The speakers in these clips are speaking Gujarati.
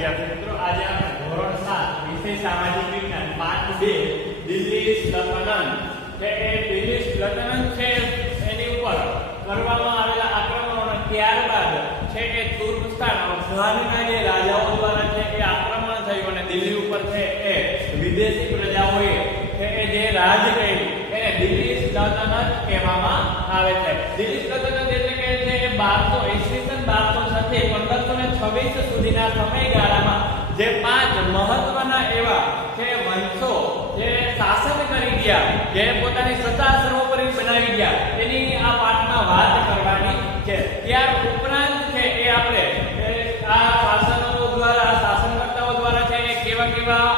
વિદ્યાર્થી મિત્રો, આજે આપણે ધોરણ 7 વિષય સામાજિક વિજ્ઞાન પાઠ 2 દિલ્હી સલ્તનત જે દિલ્હી સલ્તનત છે એની ઉપર કરવામાં આવેલા આક્રમણો ત્યારબાદ છે કે તુર્કસ્તાન અફઘાનના જે રાજાઓ દ્વારા છે એ આક્રમણ થયું અને દિલ્હી ઉપર છે એ વિદેશી પ્રજાઓએ છે એ જે રાજ કર્યું એને દિલ્હી સલ્તનત કહેવામાં આવે છે. દિલ્હી સલ્તનત એટલે કે છે 1206 થી 1526 સુધીના સમયગાળામાં જે 5 મહત્વના એવા છે વંશો જે શાસન કરી ગયા, જે પોતાની સત્તા સર્વોપરી બનાવી ગયા, એની આ પાઠમાં વાત કરવાની છે. ત્યાર ઉપરાંત છે એ આપણે આ શાસનો દ્વારા, શાસનકર્તાઓ દ્વારા છે એ કેવા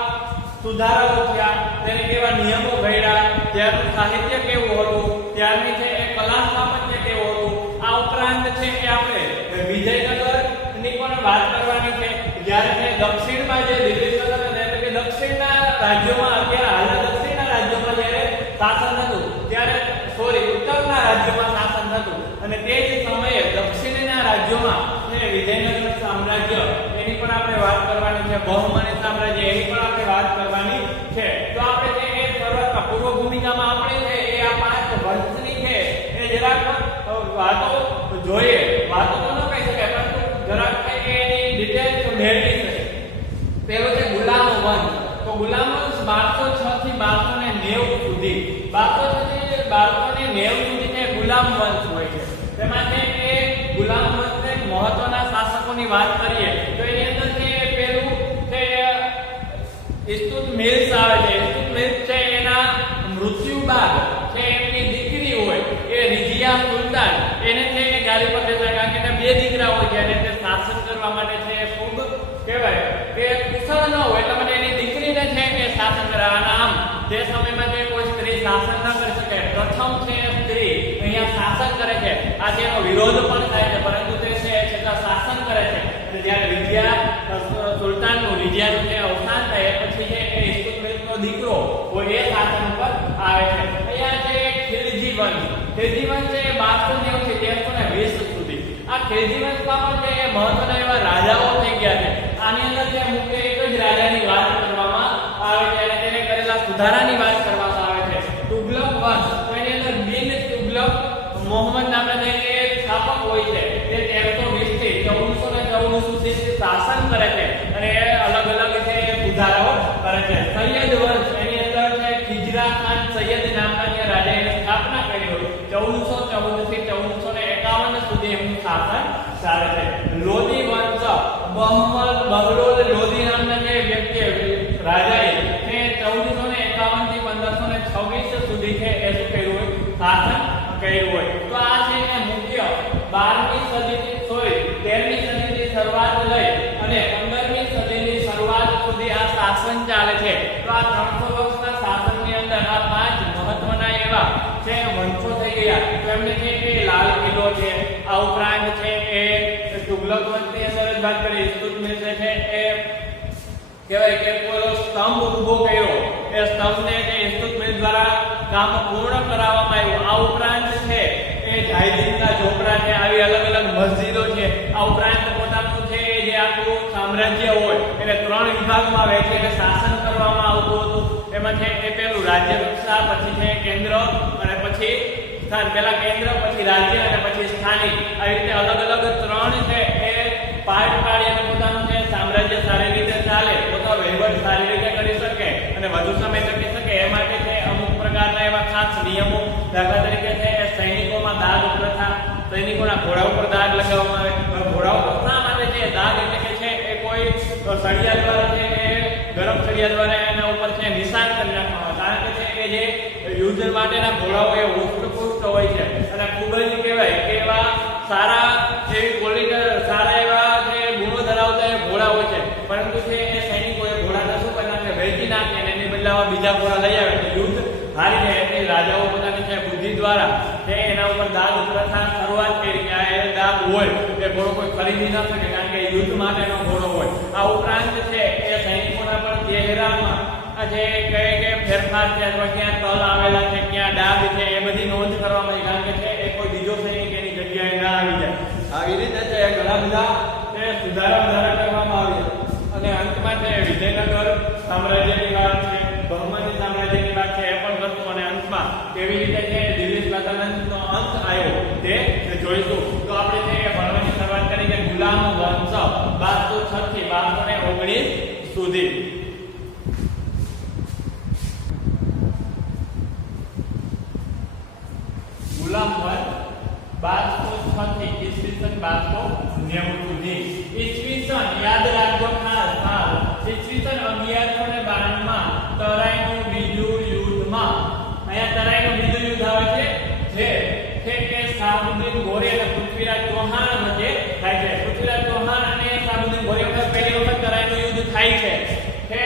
સુધારાઓ થયા, તેને કેવા નિયમો ઘડ્યા, ત્યારનું સાહિત્ય કેવું હતું, ત્યારની છે એ કલા સ્થાપત્ય કેવું હતું. આ ઉપરાંત છે કે આપણે વિજયનગરની પણ વાત કરવાની છે. જ્યારે કે દક્ષિણમાં જે દિલ્હી સલ્તનત એટલે કે દક્ષિણના રાજ્યોમાં, અત્યારે હાલના દક્ષિણના રાજ્યોમાં જ્યારે શાસન હતું ત્યારે ઉત્તરના રાજ્યોમાં શાસન થતું અને તે જ સમયે દક્ષિણના રાજ્યોમાં છે વિજયનગર સામ્રાજ્ય એની પણ આપણે વાત કરવાની છે. બહમની સામ્રાજ્ય એની પણ આપણે વાત કરવાની છે. તો આપણે જે એ શરૂઆતમાં પૂર્વ ભૂમિકામાં આપણે છે એ આ 5 વંશની છે એ જરાક વાતો જોઈએ. વાતો તો ન કહી શકાય, પરંતુ જરાક છે કે એની ડિટેલ્સ મેળવી છે. પહેલો છે ગુલામ વંશ. તો ગુલામ વંશ 1206 થી 1290 સુધી, 1206 થી 1290 સુધી તે ગુલામ વંશ હોય છે. તેમાં છે કે ગુલામ વંશને મહત્વના શાસકોની વાત કરીએ તો એની અંદર છે પહેલું છે ઇલ્તુત્મિશ આવે છે. ઇલ્તુત્મિશ છે એના મૃત્યુ બાદ છે એમની દીકરી હોય એ રિઝિયા સુલતાન એને છે એ ગાદી પર બેસાડે, કારણ કે તે 2 દીકરા હોય છે અને તે શાસન કરવા માટે છે ખૂબ કહેવાય કે કુશળ ન હોય, એટલે માટે એની દીકરીને છે કે શાસન કરે. અને આમ તે સમયમાં જે કોઈ સ્ત્રી શાસન ન કરી શકે, પ્રથમ છે સ્ત્રી અહીંયા શાસન કરે છે. આજે એનો વિરોધ પણ થાય છે, પરંતુ તે છે છતાં શાસન કરે છે. અને જ્યારે રિઝિયા સુલતાનનું રિઝિયાનું જે અવસાન થાય પછી જે એ ઇલ્તુત્મિશનો દીકરો હોય એ શાસન ઉપર આવે છે. અહીંયા છે ખિલજી વંશ. ખિલજી વંશ છે 1290 થી 1320 સુધી. આ ખિલજી વંશમાં પણ છે મહત્વના એવા રાજાઓ થઈ ગયા છે. આની અંદર જે મુખ્ય એક જ રાજાની વાત કરવામાં આવે છે અને તેને કરેલા સુધારાની વાત કરવામાં આવે છે. તુગલક વંશ. તો એની અંદર બિન તુગલક મોહમ્મદ નામના જે સ્થાપક હોય છે તે 1320 થી 1414 સુધી શાસન કરે છે અને અલગ અલગ છે સુધારાઓ કરે છે. સૈયદ વંશ. એની અંદર છે ખિજરા ખાન સૈયદ નામના જે રાજાએ સ્થાપના કરી હોય, 1414 થી 1451 સુધી એમનું શાસન ચાલે છે. લોધી વંશ. બહલોલ લોધી નામના જે વ્યક્તિએ રાજાએ તે 1451 થી 1526 સુધી છે એ શું કર્યું હોય, શાસન કર્યું હોય. તો આ છે કે મુખ્ય 12મી સદીથી 13મી સદીની શરૂઆત લઈ અને 15મી સદીની શરૂઆત સુધી આ શાસન ચાલે છે. તો આ 300 વર્ષના શાસનની અંદર આ 5 મહત્વના એવા છે વંશો થઈ ગયા. તો એમને છે કે લાલ કિલ્લો છે, આ ઉપરાંત છે એ તુગલક વંશની અંદર જ વાત કરીએ, ઇલ્તુત્મિશ છે એ કહેવાય કે કોઈ સ્તંભ ઊભો કર્યો, એ સ્તંભને જે ઇલ્તુત્મિશ દ્વારા કામ પૂર્ણ કરાવવામાં આવ્યું. આ ઉપરાંત છે એ જાયદીનના ઝોપડા છે, આવી અલગ અલગ મસ્જિદો છે. આ ઉપરાંત પોતાનું છે જે આખું સામ્રાજ્ય હોય એને 3 વિભાગમાં વહેંચીને શાસન કરવામાં આવતું હતું. એમાં છે એ પેલું રાજ્ય કક્ષા, પછી છે કેન્દ્ર અને પછી સ્થાન. પહેલા કેન્દ્ર, પછી રાજ્ય અને પછી સ્થાનિક. આવી રીતે અલગ અલગ 3 છે એ પાર્ટ પાડી અને પોતાનું છે સામ્રાજ્ય સારી રીતે ચાલે, પોતાનો વહીવટ સારી રીતે કરી શકે અને વધુ સમય ટકી શકે એ માટે છે અમુક પ્રકારના એવા ખાસ નિયમો. દાખલા તરીકે છે સૈનિકોમાં દાગ પ્રથા, સૈનિકોના ઘોડા ઉપર દાગ લગાવવામાં આવે. ઘોડા ઉપર શા માટે છે દાગ, એટલે કે છે એ કોઈ સળિયા દ્વારા છે એ ગરમ સળિયા દ્વારા એના ઉપર છે નિશાન કરી નાખવામાં આવે, કારણ કે છે કે જે યુદ્ધ માટેના ઘોડાઓ એ હુષ્ટપુષ્ટ હોય છે અને ખૂબ જ કહેવાય કે એવા સારા એવી ક્વોલિટી, સારા એવા જે ગુણો ધરાવતા એ ઘોડા હોય છે. પરંતુ છે એ સૈનિકો એ ઘોડાને શું કરી નાખે, વેચી નાખે અને એની બદલામાં બીજા ઘોડા લઈ આવે તો યુદ્ધ હારી જાય. એટલે રાજાઓ પોતાની છે બુદ્ધિ દ્વારા છે એના ઉપર દાગ પ્રથા શરૂઆત કરી કે આ દાગ હોય એ ઘોડો કોઈ ખરીદી ન શકે, કારણ કે યુદ્ધ માટેનો ઘોડો હોય. આ ઉપરાંત છે એ સૈનિકોના પણ ચહેરામાં જે કહે કે ફેરફાર છે અથવા ક્યાં તલ આવેલા છે, ક્યાં ડાઘ છે, એ બધી નોંધ કરવામાં આવી, કારણ કે છે એ કોઈ બીજો સૈનિક એની જગ્યાએ ના આવી જાય. આવી રીતે છે ઘણા બધા સુધારા કરવામાં આવ્યા. 1206 થી 1219 સુધી. ગુલામ વંશ 1206 થી ઈસવીસન 1290 સુધી. ઈસવીસન યાદ રાખજો ખાસ ઈસવીસન 1192 માં તરાઈનું બીજું યુદ્ધમાં, અહીંયા તરાઈનું બીજું યુદ્ધ આવે છે જે કે શાહબુદ્દીન ગોરે અને પૃથ્વીરાજ ચૌહાણ વચ્ચે થાય છે. પૃથ્વીરાજ ચૌહાણ અને શાહબુદ્દીન ગોરે વચ્ચે પહેલી વખત તરાઈનું યુદ્ધ થાય છે કે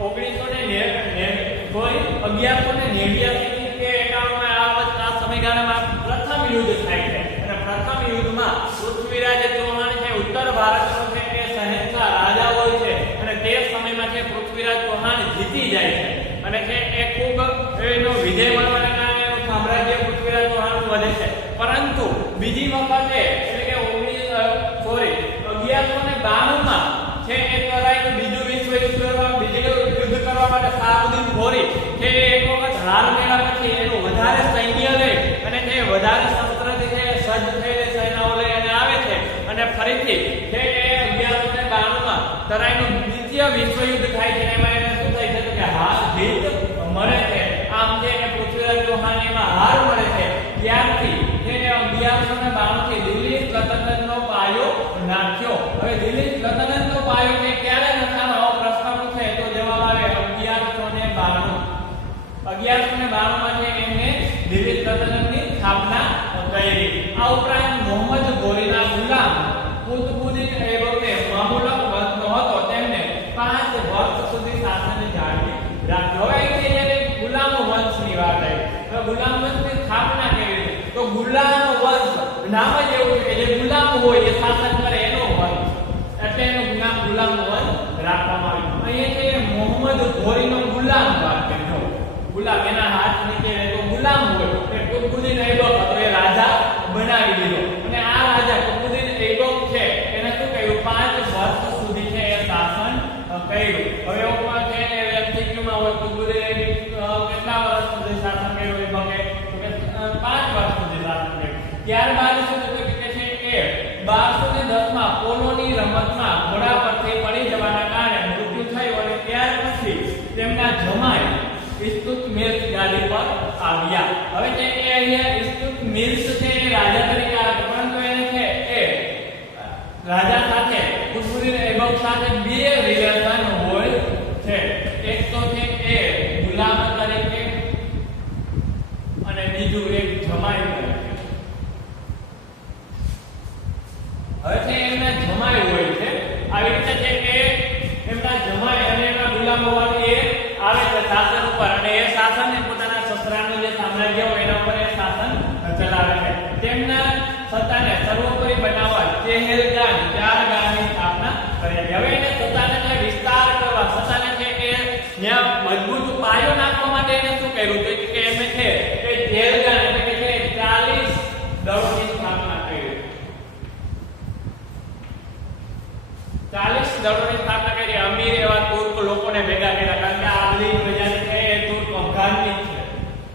1189 કે 51 આ સમયગાળામાં પ્રથમ યુદ્ધ થાય છે. અને પ્રથમ યુદ્ધમાં પૃથ્વીરાજ ચૌહાણ છે ઉત્તર ભારતનો છે કે શહેનશાહ રાજા હોય છે અને તે સમયમાં છે પૃથ્વીરાજ ચૌહાણ જીતી જાય છે અને છે એ ખૂબ એનો વિજય મળવાના કારણે એનું સામ્રાજ્ય પૃથ્વીરાજ ચૌહાણનું વધે છે. પરંતુ બીજી વખતે એટલે કે 1192 માં છે એ તરાઈનું બીજું વિશ્વ યુદ્ધ કરવા માટે શાહબુદ્દીન ગોરી કે એક વખત હાર મેળવ્યા પછી એનું વધારે સૈન્ય લઈ અને તે વધારે શસ્ત્રથી છે સજ્જ થઈને સેનાઓ લઈ અને આવે છે અને ફરીથી છે એ 1192 માં તરાઈનું દ્વિતીય વિશ્વ યુદ્ધ થાય છે. એમાં એને શું થાય છે કે હાર જીત મળે છે. આમ છે કે પૃથ્વીરાજ ચૌહાણમાં હાર મળે છે. ત્યારથી તે 1192 થી દિલ્હી સલ્તનતનો પાયો નાખ્યો. હવે દિલ્હી સલ્તનતનો પાયો કે ક્યારે નખાનો પ્રશ્ન પૂછે તો જવાબ આવે 1192. 1192 માં છે એમને દિલ્હી સલ્તનતની સ્થાપના કરી. આ ઉપરાંત મોહમ્મદ ગોરીના ગુલામ કુતુબુદ્દીન ઐબકને મામુલક વંશનો હતો. તેમને 5 વર્ષ સુધી શાસન જાળવી રાખ્યો. હવે જ્યારે ગુલામ વંશની વાત આવી તો ગુલામ વંશની સ્થાપના કેવી રીતે? તો ગુલામ વંશ નામ જ એવું છે કે જે ગુલામ હોય એ શાસન કરે એનો વંશ, એટલે એનું નામ ગુલામ વંશ રાખવામાં આવ્યું. અહીંયા છે મોહમ્મદ ગોરીનો ગુલામ વાત કરજો. ગુલામ એના હાથ નીચે તો ગુલામ હોય એ કુતુબુદ્દીન ઐબક હતો એ રાજા બનાવી દીધો અને આ રાજા કુતુબુદ્દીન ઐબક છે એને શું કહ્યું 5 વર્ષ સુધી છે એ શાસન કર્યું. હવે એવું છે કે વ્યક્તિત્વમાં હોય કુતુબુદ્દીન ઐબક કેટલા વર્ષ સુધી શાસન કર્યું ઐબકે તો કે 5 વર્ષ સુધી શાસન કર્યું. ત્યારબાદ શું થયું કે છે કે 1210 માં પોલોની રમતમાં ઘોડા પરથી પડી જવાના કારણે મૃત્યુ થયું અને ત્યાર પછી તેમના જમાઈ ઇલ્તુત્મિશ ગાદી પર આવ્યા. હવે જે અહીંયા ઇલ્તુત્મિશ છે એ રાજા તરીકે આવ્યા પરંતુ એને છે એ રાજા સાથે કુતુબુદ્દીન ઐબક સાથે બે રિલેશન હોય છે. એક તો છે એ ગુલામ તરીકે અને બીજું એક જમાઈ તરીકે. હવે છે એમના જમાઈ હોય છે. આવી રીતે છે કે એમના જમાઈ અને એમના ગુલામ હોવાથી એ આવે છે શાસન ઉપર અને એ શાસનને પોતાના સસરાનું જે સામ્રાજ્ય હોય એના ઉપર એ શાસન ચલાવે છે. તેમના સત્તાને સર્વોપરી બનાવવા ચહેલગામ 4 ગામની સ્થાપના કરી. હવે એને સત્તાને જે વિસ્તાર કરવા સત્તાને છે કે ત્યાં મજબૂત પાયો નાખવા માટે એને શું કર્યું કે એમને છે કે ચહેલગામ એટલે કે 40 દળોની સ્થાપના કરી. 40 દળોની સ્થાપના કરી. અમીર એવા તુર્ક લોકોને ભેગા કર્યા કારણ કે આદલી પ્રજા છે એ તુર્ક અફઘાનની છે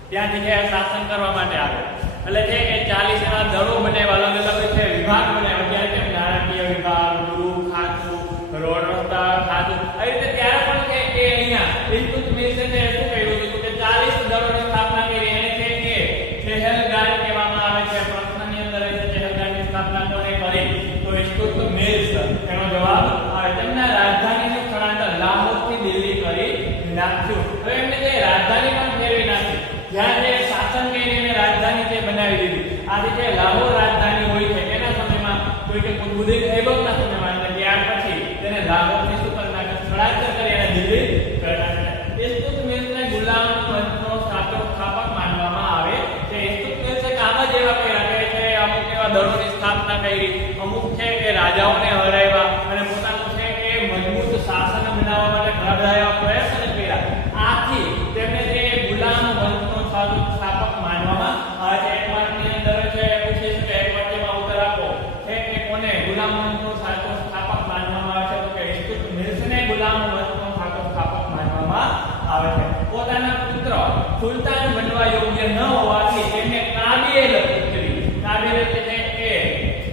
ત્યાંથી છે શાસન કરવા માટે આવે એટલે છે કે 40 એવા દળો બનાવ્યા અલગ અલગ છે વિભાગ બનાવ્યા જ્યારે કે નાણાકીય વિભાગ ગૃહ ખાતું રોડ રસ્તા ખાતું આવી રીતે ત્યારે પણ છે કે અહીંયા ઇલ્તુત્મિશે શું કહ્યું હતું કે 40 દળોની સ્થાપના કરી. એને છે કે ચહેલગામ કહેવામાં આવે છે. પ્રશ્નની અંદર છે ચહેલગામની સ્થાપના કોણે કરી તો ઇલ્તુત્મિશ એનો જવાબ આવે. તેમના રાજધાનીનું સ્થળાંતર લાહોરથી દિલ્હી કરી નાખ્યું. હવે એમને જે રાજધાની પણ ફેરવી નાખી. જ્યાં જે શાસન કરીને રાજધાની જે બનાવી દીધી. આથી જે લાહોર રાજધાની હોય છે એના સમયમાં કોઈ કે કુતુબુદ્દીન ઐબકના સમયમાં અને ત્યાર પછી તેને લાહોરથી શું કરી નાખ્યું સ્થળાંતર કરી અને દિલ્હી કરી નાખ્યું. ઇલ્તુત્મિશને ગુલામ વંશનો સ્થાપક માનવામાં આવે છે. ઇલ્તુત્મિશે કામ જ એવા કર્યા છે અમુક એવા દળોની સ્થાપના કરી, અમુક છે કે રાજાઓને હરાવ્યા અને પોતાનું છે કે મજબૂત શાસન બનાવવા માટે ઘણા બધા એવા પ્રયત્ન કર્યા. આથી તેમને જે ગુલામ વંશનો સ્થાપક માનવામાં આવે છે. એક વાક્યની અંદર છે પૂછે છે કે એક વાક્યમાં ઉત્તર આપો છે કે કોને ગુલામ વંશનો સ્થાપક માનવામાં આવે છે તો કે ઇલ્તુત્મિશને ગુલામ વંશનો સ્થાપક માનવામાં આવે છે. પોતાના પુત્ર સુલતાન બનવા યોગ્ય ન હોવાથી તેમને કાબિલ પુત્રી કાબિલ એટલે કે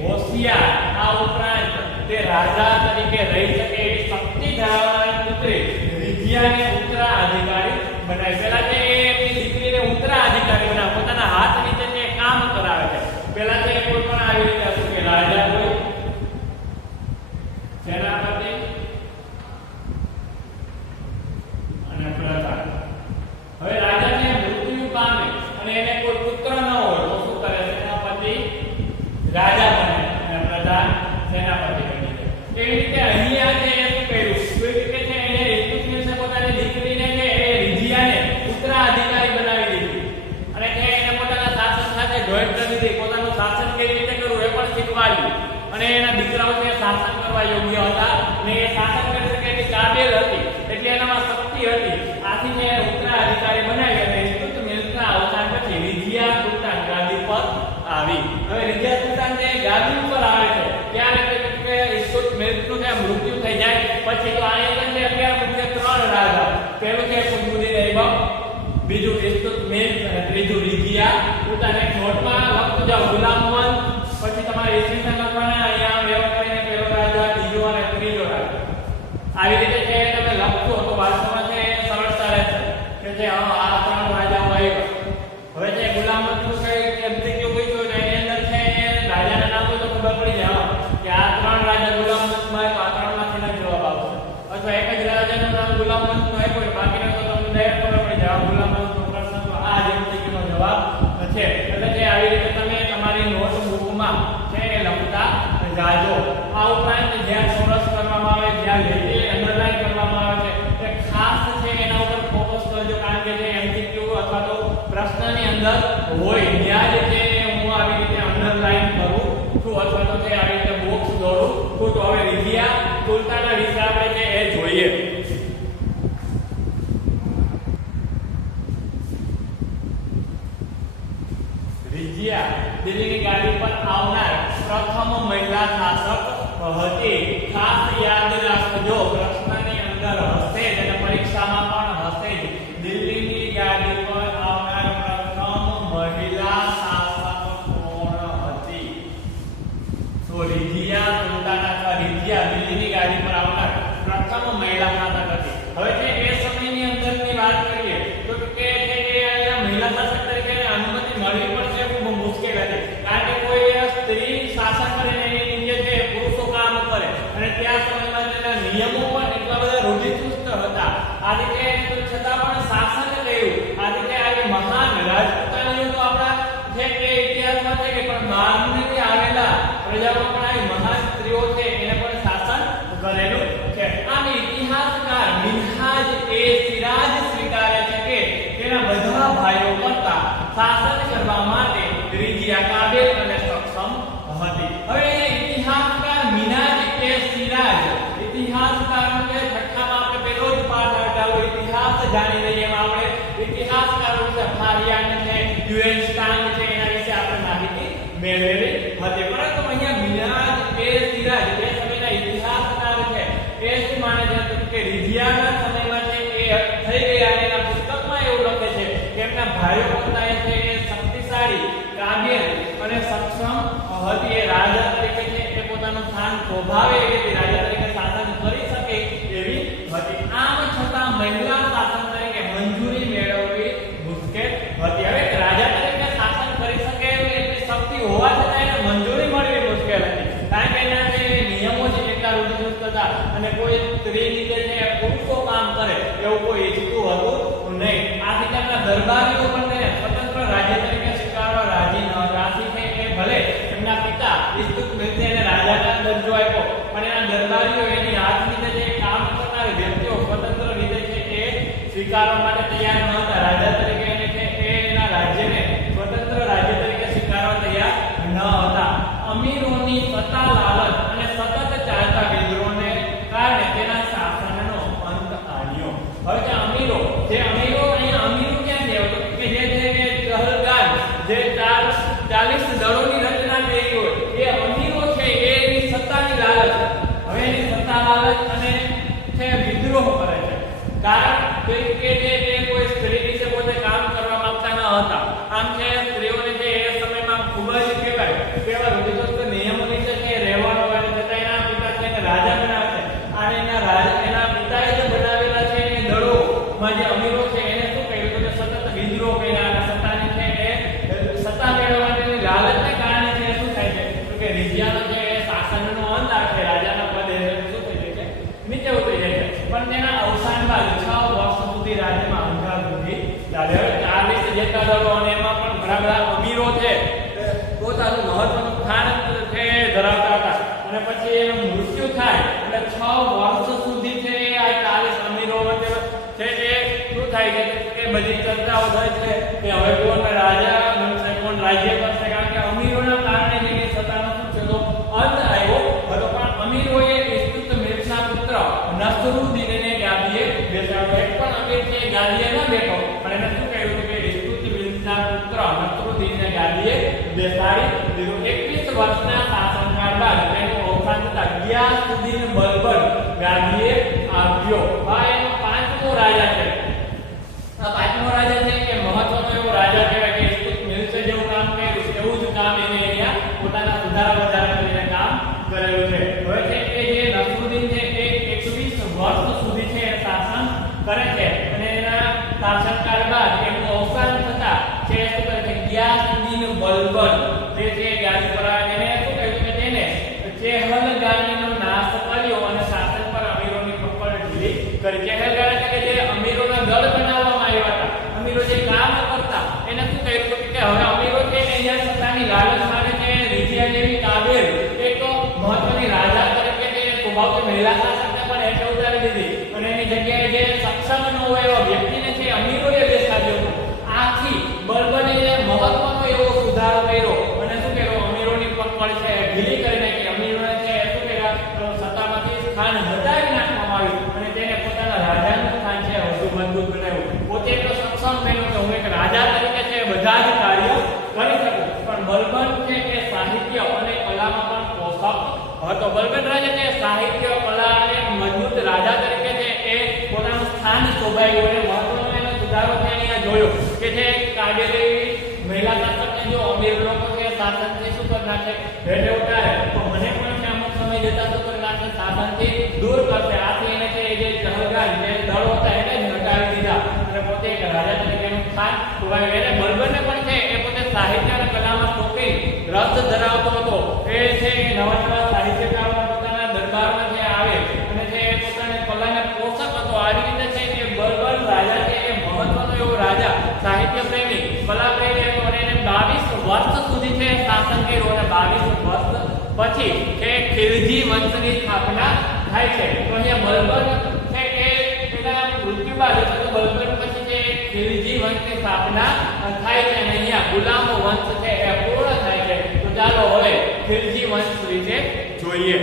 હોશિયાર આ ઉપરાંત તે રાજા તરીકે રહી શકે એવી શક્તિ ધરાવનાર પુત્રી રીઝિયાને ઉત્તરાધિકારી બનાવી. પહેલા છે એની દીકરીને ઉત્તરાધિકારી બનાવે, પોતાના હાથ નીચે તે કામ કરાવે છે. પહેલા છે કોઈ પણ આવી રીતે હતું કે રાજા કોઈ સેનાપતિ અને પ્રધાન. હવે રાજા છે મૃત્યુ પામે અને એને કોઈ પુત્ર ન હોય તો શું કરે? સેનાપતિ રાજા બને અને પ્રધાન સેનાપતિ બની જાય. એવી રીતે અહીંયા છે એ શું કર્યું? કોઈ કે છે એને ઇલ્તુત્મિશે પોતાની દીકરીને છે એ રીઝિયાને ઉત્તરાધિકારી બનાવી દીધી અને છે એને પોતાના શાસન સાથે જોઈન્ટ કરી દીધી. પોતાનું શાસન કેવી રીતે કરવું એ પણ શીખવાડ્યું અને એના દીકરાઓ છે શાસન કરવા યોગ્ય હતા અને એ શાસન કરી શકે એની કાબિલ હતી, એટલે એનામાં શક્તિ હતી. આથી છે ઉત્તરાધિકારી બનાવી અને ઇલ્તુત્મિશના અવસાન પછી રીઝિયા સુલતાન ગાદી પર આવી. હવે રીઝિયા સુલતાન જે ગાદી ઉપર આવે છે ત્યારે કે ઇલ્તુત્મિશનું જે મૃત્યુ થઈ જાય પછી તો અહીંયા છે અત્યારે મુખ્ય ત્રણ રાજા. પહેલું છે કુતુબુદ્દીન ઐબક, બીજું ઇલ્તુત્મિશ અને ત્રીજું રીઝિયા સુલતાન. એક નોટમાં લખતું જાઓ ગુલામવંત, પછી તમારે ઈસવીસન લખવાના, અહીંયા વ્યવહાર કરીને પહેલો રાજા, બીજો અને ત્રીજો રાજા. આવી રીતે છે તમે લખશો તો વાંચવામાં છે સરળતા રહેશે કે જે આ ત્રણ રાજાઓ આવ્યા. હવે જે ગુલામવંતનું કઈ એમસીક્યુ પૂછ્યું તો એની અંદર છે રાજાના નામ તો ખબર પડી જાય કે આ ત્રણ રાજા ગુલામવંતમાં આવ્યા, આ ત્રણમાંથી જ જવાબ આવશે. અથવા એક જ રાજાનું નામ ગુલામવંતનું આપ્યું બાકીનો તો તમને ડાયરેક્ટ ખબર પડી જાય ગુલામવંતનો પ્રશ્ન તો આ જ એમસીક્યુનો જવાબ છે. એટલે કે આવી રીતે તમે તમારી નોટબુકમાં છે એ લખતા જાજો. આ ઉપરાંત જ્યાં ચોરસ કરવામાં આવે, જ્યાં લીટી અંડરલાઈન કરવામાં આવે છે એ ખાસ છે એના ઉપર ફોકસ કરજો, કારણ કે જે એમસીક્યુ અથવા તો પ્રશ્નની અંદર હોય ત્યાં જ છે હું આવી રીતે અંડરલાઈન કરું છું અથવા તો છે આવી રીતે બોક્સ દોરું છું. તો હવે રીઝિયા સુલતાના વિશે આપણે છે એ જોઈએ. રીઝિયા દિલ્હીની ગાદી પર આવનાર પ્રથમ મહિલા શાસક હતી. ખાસ યાદ રાખજો પ્રશ્નની અંદર હશે જ અને પરીક્ષામાં પણ હશે જ. દિલ્હીની ગાદી પર આવનાર પ્રથમ મહિલા શાસક કોણ હતી? તો રીઝિયા સુલતાના અથવા રીઝિયા દિલ્હીની ગાદી પર આવનાર પ્રથમ મહિલા શાસક હતી. હવે જે એ સમયની અંદરની વાત કરીએ તો કે અહીંયા મહિલા શાસક તરીકે અનુમતિ મળવી પડશે ખૂબ મુશ્કેલ હતી, કારણ કે કોઈ સ્ત્રી શાસન કરે એની નીચે છે પુરુષો કામ કરે અને ત્યાં સમયમાં તેના નિયમો પણ એટલા બધા રૂઢિચુસ્ત હતા. આ રીતે છતાં પણ શાસન કર્યું. આ રીતે આવી મહાન રાજપૂતાણીઓ તો આપણા છે કે ઇતિહાસમાં છે કે પણ બહારથી આવેલા પ્રજાઓ પણ આવી મહાન સ્ત્રીઓ છે એને પણ શાસન કરેલું છે. આમ ઇતિહાસકાર મિન્હાજ એ સિરાજ સ્વીકારે છે કે તેના બધા ભાઈઓ કરતા શાસન કરવા માટે રીઝિયા કાબિલ અને સક્ષમ હતી. હવે ઇતિહાસકાર મિન્હાજ એ સિરાજ, ઇતિહાસકારનો જે છઠ્ઠામાં આપણે પહેલો જ પાઠ આવ્યો ઇતિહાસ જાણી લઈએ. એમાં આપણે ઇતિહાસકારો વિશે ફારિયાન છે, યુએન સ્ટાંગ છે એના વિશે આપણે માહિતી મેળવેલી હતી. પરંતુ અહીંયા મિન્હાજ એ સિરાજ એ સમયના ઇતિહાસકાર છે એ શું માને છે કે રીઝિયાના સમયમાં છે એ થઈ ગયા. એના પુસ્તકમાં એવું લખે છે કે એમના ભાઈઓ કરતા છે એ શક્તિશાળી, કાબિલ અને સક્ષમ હતી. એ રાજા તરીકે છે એ પોતાનું સ્થાન શોભાવે એવી રાજા તરીકે શાસન કરી શકે એવી હતી. આમ છતાં મહિલા શાસન તરીકે મંજૂરી મેળવવી મુશ્કેલ હતી. હવે રાજા તરીકે શાસન કરી શકે એટલી શક્તિ હોવા છતાં એને મંજૂરી મળવી મુશ્કેલ હતી, કારણ કે એના જે નિયમો છે એટલા રૂઢિચુસ્ત હતા અને કોઈ સ્ત્રી રીતે છે પુરુષો કામ કરે એવું કોઈ ઈચ્છતું હતું નહીં. આથી તેમના દરબારીઓ પણ તેને સ્વતંત્ર રાજ્ય તરીકે સ્વીકારવા રાજી ન હતા. આથી છે એ ભલે એમના પિતા ઇલ્તુત્મિશે એને રાજાનો દરજ્જો આપ્યો પણ એના દરબારીઓ એની હાથ નીચે જે કામ કરનાર વ્યક્તિઓ સ્વતંત્ર રીતે છે એ સ્વીકારવા માટે તૈયાર ન હતા. રાજા તરીકે એને છે એના રાજ્યને સ્વતંત્ર રાજ્ય તરીકે સ્વીકારવા તૈયાર ન હતા. અમીરોની સત્તા લાલચ અને સતત ચાલતા વિદ્રોહને કારણે તેના શાસનનો અંત આવ્યો. હવે જે અમીરો અહીંયા અમીરો ક્યાં છે કે જે છે કે ચહલગામ જે 40 દળોની રચના થઈ હોય એ અમીરો છે એની સત્તાની લાલચ. હવે એની સત્તા લાલચ અને છે વિદ્રોહ કરે છે, કારણ કે જે કોઈ સ્ત્રી વિશે પોતે કામ કરવા માંગતા ન હતા. આમ છે સ્ત્રીઓને જે એ સમયમાં ખૂબ જ કહેવાય રૂઢિચુસ્ત નિયમો નીચે છે રહેવાનો હોય, છતાં એના પિતા છે દળો અને એમાં પણ ઘણા બધા અમીરો છે પોતાનું મહત્વનું સ્થાન છે ધરાવતા હતા. અને પછી એનું મૃત્યુ થાય એટલે 6 વર્ષ સુધી છે આ 40 અમીરો વચ્ચે છે એ શું થાય છે કે બધી ચર્ચાઓ થાય છે કે હવે કોણ રાજા બનશે, કોણ રાજ્ય કરશે, કારણ કે અમીરોના કારણે એની સત્તાનો શું છે તો અંત આવ્યો હતો. પણ અમીરોએ ઇસ્તુત મિર્ઝના પુત્ર નસરુદ્દીનને ગાદીએ બેસાડ્યો. એક પણ અમીર છે ગાદીએ ન બેઠો, પણ એને શું કહ્યું કે ઇસ્તુત મિર્ઝના પુત્ર નસરુદ્દીનને ગાદીએ બેસાડી દીધો. 21 વર્ષના શાસનકાળ બાદ તેનું અવસાન થતા ગિયાસુદ્દીન બલબન ગાદીએ આવ્યો. આ એનો 5મો રાજા છે. આ 5મો રાજા છે કે મહત્વનો એવો રાજા કહેવાય કે ઇસ્તુત મિર્ઝે જેવું કામ કર્યું એવું જ કામ એને અહીંયા પોતાના સુધારા વધારા કરીને કામ કરેલું છે. હવે છે કે જે નસરુદ્દીન છે એ 21 વર્ષ સુધી છે શાસન કરે છે અને એના શાસનકાળ બાદ એનું અવસાન થતા છે શું કરે છે ગિયાસુદ્દીન બલબન જે છે ગાદી પર આવે એને શું કહ્યું કે તેને ચેહલગાનીનો નાશ કર્યો અને શાસન પર અમીરોની પકડ ઢીલી કરી. ચેહલગાન એટલે કે જે અમીરોના દળ બનાવવામાં આવ્યા હતા, અમીરો જે કામ કરતા એને શું કહ્યું કે હવે અમીરો છે અહીંયા સત્તાની લાલચ માટે છે રીઝિયા જેવી કાબેલ એક મહત્વની રાજા તરીકે તે સ્વભાવથી મહિલા શાસકને પણ હેઠળ ઉતારી દીધી અને એની જગ્યાએ જે સક્ષમ ન હોય એવા વ્યક્તિને છે અમીરોએ બેસાડ્યો હતો. આથી બલબને મહત્વનો એવો સુધારો કર્યો અને શું કર્યો અમીરોની પકડ છે ઢીલી કરી નાખી. અમીરોને છે શું કર્યા સત્તામાંથી સ્થાન હટાવી નાખવામાં આવ્યું અને તેને પોતાના રાજાનું સ્થાન છે વધુ મજબૂત બનાવ્યું. પોતે એટલો સક્ષમ બન્યો કે હું એક રાજા તરીકે છે બધા જ કાર્ય કરી શકું. પણ બલબન છે એ સાહિત્ય અને કલામાં પણ પોષક હતો. બલબન રાજા છે સાહિત્ય કલા અને મજબૂત રાજા તરીકે છે એ પોતાનું સ્થાન શોભાયું અને મહત્વનો એનો સુધારો છે અહીંયા જોયો કે જે કાબેલી મહિલા શાસકને જો અમીર લોકો છે શાસનથી શું કરી નાખે હેઠે ઉતારે તો મને પણ છે અમુક સમય જતા શું કરી નાખે શાસનથી દૂર કરશે. આથી એને છે જે ચહલગાન જે દળો હતા એને જ હટાવી દીધા અને પોતે એક રાજા તરીકેનું સ્થાન શોભાવ્યું. એને બલબનને પણ છે એ પોતે સાહિત્ય અને કલામાં શોખીન રસ ધરાવતો હતો. એ છે નવા નવા સાહિત્યકારો પોતાના દરબારમાં જે આવે અને જે પોતાની કલાને પોષક હતો. આવી રીતે છે કે બલબન રાજા છે એ મહત્વનો એવો રાજા સાહિત્ય પ્રેમી કલા પ્રેમી હતો અને એને 22 વર્ષ સુધી છે શાસન કર્યું અને 22 વર્ષ પછી છે ખિલજી વંશની સ્થાપના થાય છે. તો અહીંયા બલબન છે એ તેના મૃત્યુ બાદ એટલે બલબન પછી છે ખિલજી વંશની સ્થાપના થાય છે અને અહીંયા ગુલામ વંશ છે એ પૂર્ણ થાય છે. તો ચાલો હવે ખિલજી વંશ વિશે જોઈએ.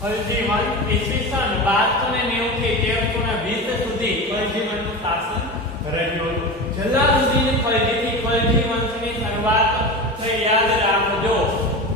ખિલજી વંશ ઈસવીસન 1290 થી 1320 સુધી ખિલજી વંશનું શાસન રહ્યું. જલાલુદ્દીન ખિલજીથી ખિલજી વંશની શરૂઆત છે. યાદ રાખજો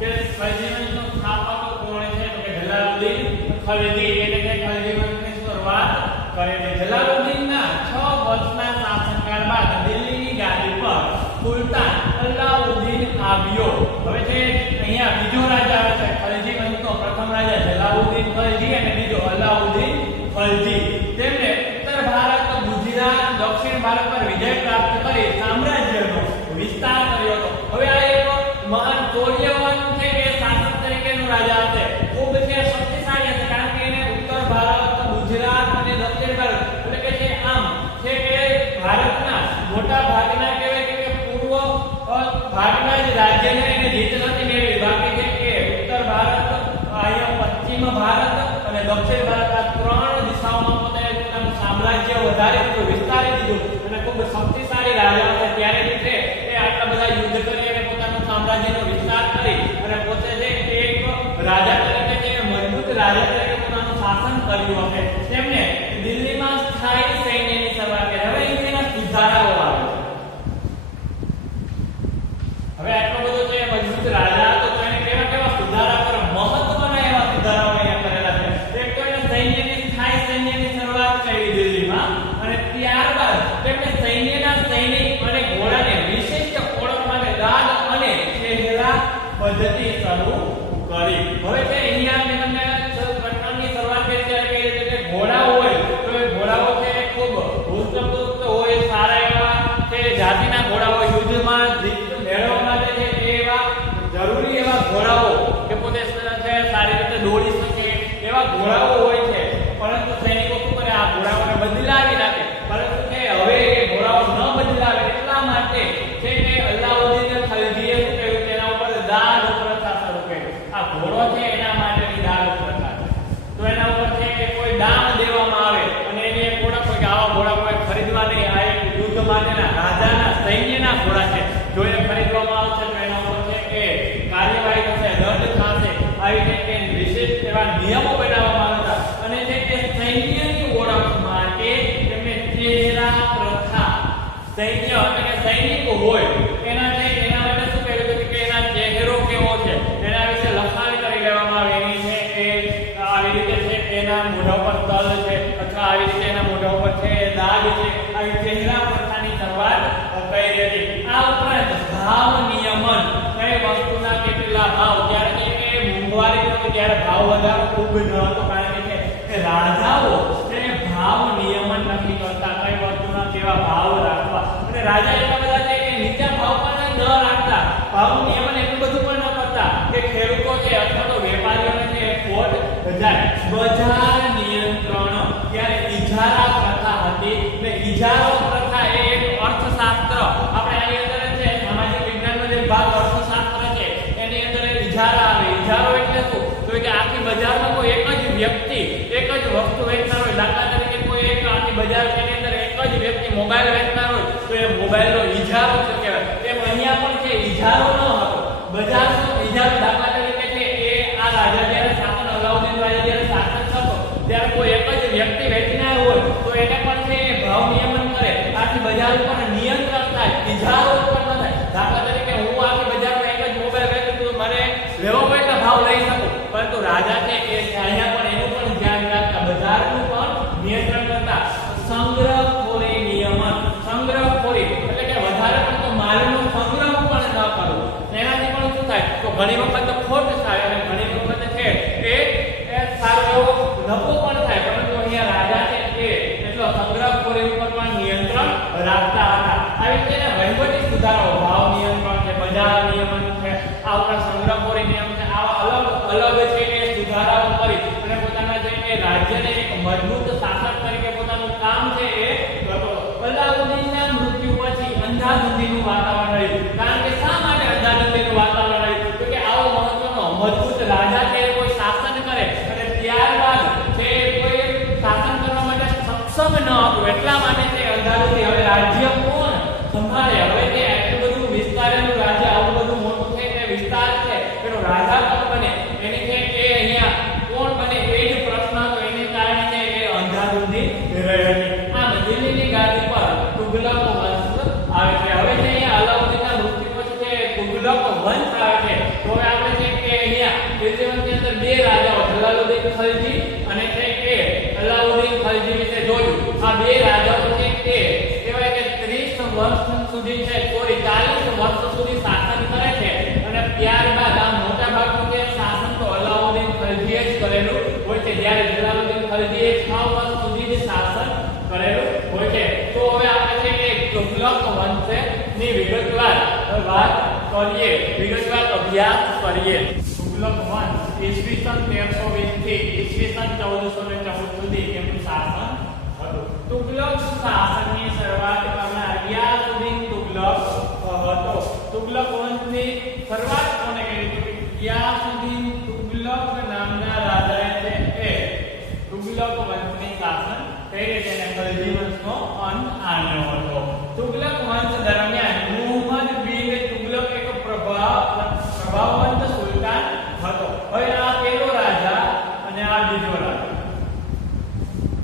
કે ખિલજી વંશનો સ્થાપક કોણ છે તો કે જલાલુદ્દીન ખિલજી એટલે કે ખિલજી વંશની શરૂઆત કરેલી. જલાલુદ્દીનના 6 વર્ષના શાસનકાળ બાદ દિલ્હીની ગાદી પર સુલતાન અલાઉદ્દીન આવ્યો. હવે છે અહીંયા બીજો રાજા આવે છે ખિલજી વંશનો. પ્રથમ રાજા જલાલુદ્દીન ખિલજી અને બીજો અલાઉદ્દીન ખિલજી. તેમને ઉત્તર ભારત, ગુજરાત, દક્ષિણ ભારત પર વિજય પ્રાપ્ત કરી સામ્રાજ્યનો વિસ્તાર કર્યો હતો. હવે આ એક મહાન ચોર્યવંત છે એ શાસક તરીકેનું રાજા છે. ખૂબ છે શક્તિશાળી છે કારણ કે એને ઉત્તર ભારત, ગુજરાત અને દક્ષિણ ભારત એટલે કે જે આમ છે કે ભારતના મોટા ભાગના કહેવાય કે પૂર્વ ભાગના જ રાજ્યને એને જીત નથી મેળવી. બાકી છે કે ઉત્તર ભારત, અહીંયા પશ્ચિમ ભારત અને દક્ષિણ ભારત આ 3 દિશાઓમાં પોતાને પોતાનું સામ્રાજ્ય વધારી દીધું, વિસ્તારી દીધું અને ખૂબ શક્તિશાળી રાજા હતા. ત્યારે જે છે એ આટલા બધા યુદ્ધ કરી અને પોતાનું સામ્રાજ્યનો વિસ્તાર કરી અને પોતે છે એક રાજા તરીકે છે મજબૂત રાજા તરીકે પોતાનું શાસન કર્યું હશે. તેમને દિલ્હીમાં સ્થાયી સૈન્યની શરૂઆત કરી. હવે અહીંના સુધારાઓ આવે છે. હવે આટલો બધો છે મજબૂત રાજા હતો તો એને કેવા સુધારા પર મહત્વના એવા સુધારાઓ અહીંયા કરેલા છે. એક તો એને સ્થાયી સૈન્યની શરૂઆત કરી દિલ્હીમાં અને ત્યારબાદ તેમણે સૈન્યના સૈનિક અને ઘોડાને વિશિષ્ટ ઓળખ માટે દાદ અને ચહેરા પદ્ધતિ શરૂ કરી. હવે છે અહીંયા મેં તમને ઘટનાની શરૂઆત કરી ત્યારે કહી દીધું કે ઘોડા હોય તો એ ઘોડાઓ છે ખૂબ હૃષ્ટપુષ્ટ હોય, સારા એવા છે જાતિના ઘોડા હોય, યુદ્ધમાં જીત મેળવવા માટે છે એવા જરૂરી એવા ઘોડાઓ કે પોતે છે સારી રીતે દોડી શકે એવા ઘોડાઓ હોય છે. પરંતુ સૈનિક વિશેષ એવા નિયમો બનાવવામાં આવ્યા હતા અને જે કે સૈન્યની ઓળખ માટે તેમને ચહેરા પ્રથા સૈન્ય એટલે કે સૈનિક હોય એના માટે શું કર્યું હતું કે એના ચહેરો કેવો છે એના વિશે લખાણ કરી લેવામાં આવે એની છે એ આવી રીતે છે એના મોઢા પર તલ છે અથવા આવી રીતે એના મોઢા ઉપર છે દાગ છે આવી ચહેરા પ્રથાની શરૂઆત કરી હતી આ ઉપરાંત ભાવ નિયમન કઈ વસ્તુના કેટલા ભાવ ત્યારે કે મોંઘવારી હતી ત્યારે ભાવ વધારો ખૂબ ન હતો કારણ કે રાજાઓ તે ભાવ નિયમન નથી કરતા કઈ વસ્તુના કેવા ભાવ રાખવા અને રાજા એટલા બધા છે કે નીચા ભાવ પણ ન રાખતા ભાવ નિયમન એટલું બધું પણ ન કરતા કે ખેડૂતો છે અથવા તો વેપારીઓને છે ખોટ જાય બજાર નિયંત્રણ ત્યારે ઇજારા પ્રથા હતી એટલે ઇજારો પ્રથા એ એક અર્થશાસ્ત્ર આપણે આની અંદર છે સામાજિક વિજ્ઞાનનો જે ભાગ અર્થશાસ્ત્ર છે એની અંદર ઇજારા આવે ઇજારો એટલે શું તો કે આખી બજારમાં કોઈ એક જ વ્યક્તિ એક જ વસ્તુ વેચનાર હોય દાખલા તરીકે કોઈ એક આખી બજાર છે એની અંદર એક જ વ્યક્તિ મોબાઈલ વેચનાર હોય તો એ મોબાઈલનો ઇજારો છે કહેવાય એમ અહીંયા પણ છે ઇજારો ન હતો બજારનો ઇજારો દાખલા તરીકે છે એ આ રાજા જ્યારે શાસન અલાઉદ્દીન રાજા જ્યારે શાસન કરતો ત્યારે કોઈ એક જ વ્યક્તિ વેચનાર હોય તો એને પણ છે ભાવ નિયમન કરે આખી બજાર ઉપર નિયંત્રણ થાય ઇજારો ઉપર ન થાય દાખલા તરીકે હું આખી બજારમાં એક જ મોબાઈલ વેચું તો મને લેવો હોય તો ભાવ લઈ શકું પરંતુ રાજા છે એ અહીંયા પણ એનું પણ ધ્યાન રાખતા બજારનું પણ નિયંત્રણ કરતા સંગ્રહખોરી નિયમન સંગ્રહખોરી એટલે કે વધારે પડતો માલનો સંગ્રહ પણ ન કરવો એનાથી પણ શું થાય તો ઘણી વખત ખોટ થાય અને ઘણી વખત છે એ સારો એવો નફો પણ થાય પરંતુ અહીંયા રાજા છે એ એટલો સંગ્રહખોરી ઉપર પણ નિયંત્રણ રાખતા હતા આવી રીતે વહીવટી સુધારાઓ ભાવ નિયંત્રણ છે બજાર નિયમન છે આ ઉપરાંત સંગ્રહખોરી નિયમ છે આવા અલગ છે એ સુધારાઓ કરી અને પોતાના જે એ રાજ્યને એક મજબૂત શાસક તરીકે પોતાનું કામ છે એ કરતો અલાઉદ્દીનના મૃત્યુ પછી અંધાધુંધીનું વાતાવરણ રહ્યું કારણ કે શા માટે અંધાધુંધીનું વાતાવરણ રહ્યું તો કે આવો મહત્વનો મજબૂત રાજા છે કોઈ શાસન કરે અને ત્યારબાદ છે કોઈ શાસન કરવા માટે સક્ષમ ન હતું એટલા માટે તે અંધાધુંધી હવે રાજ્ય કોણ સંભાળે હવે તે આટલું બધું વિસ્તારેલું રાજ્ય આવું બધું મોટું છે તે વિસ્તાર છે એનો રાજા કોણ બને એની છે એ અહીંયા કોણ બને એ જ પ્રશ્ન હતો એને કારણે છે એ અંધાધુંધી રહી હતી આમ દિલ્હીની ગાદી પર તુગલક વંશ આવે છે હવે છે અહીંયા અલાઉદ્દીનના મૃત્યુ પછી છે તુગલક વંશ આવે છે તો હવે આપણે છે કે અહીંયા દિલ્હી વંશની અંદર બે રાજાઓ જલાલુદ્દીન ખલજી અને છે કે અલાઉદ્દીન ખલજી વિશે જોયું આ બે રાજાઓ છે તે કહેવાય કે 30 વર્ષ સુધી છે કોઈ 40 વર્ષ સુધી શાસન કરે છે અને ત્યારબાદ આ મોટા ભાગનું જે શાસન તો અલાઉદ્દીન ખલજીએ જ કરેલું હોય છે જ્યારે જલાલુદ્દીન ખલજીએ 6 વર્ષ સુધી જ શાસન કરેલું હોય છે તો હવે આપણે છે કે તુગલક વંશની વિગતવાર વાત કરીએ વિગતવાર અભ્યાસ કરીએ તુગલક વંશ ઈસવીસન 1320 થી ઈસવીસન 1414 સુધી એમનું શાસન હતું તુગલક શાસનની શરૂઆત કરનાર ગિયાસુદ્દીન તુગલક હતો તુગલક વંશની શરૂઆત કોણે કરી હતી ગિયાસુદ્દીન તુગલક નામના રાજાએ છે એ તુગલક વંશની શાસન કરી તેને ખલજી વંશનો અંત આવ્યો હતો તુગલક વંશ દરમિયાન મુહમ્મદ બિન તુગલક એક પ્રભાવવંત સુલતાન હતો હવે આ પહેલો રાજા અને આ બીજો રાજા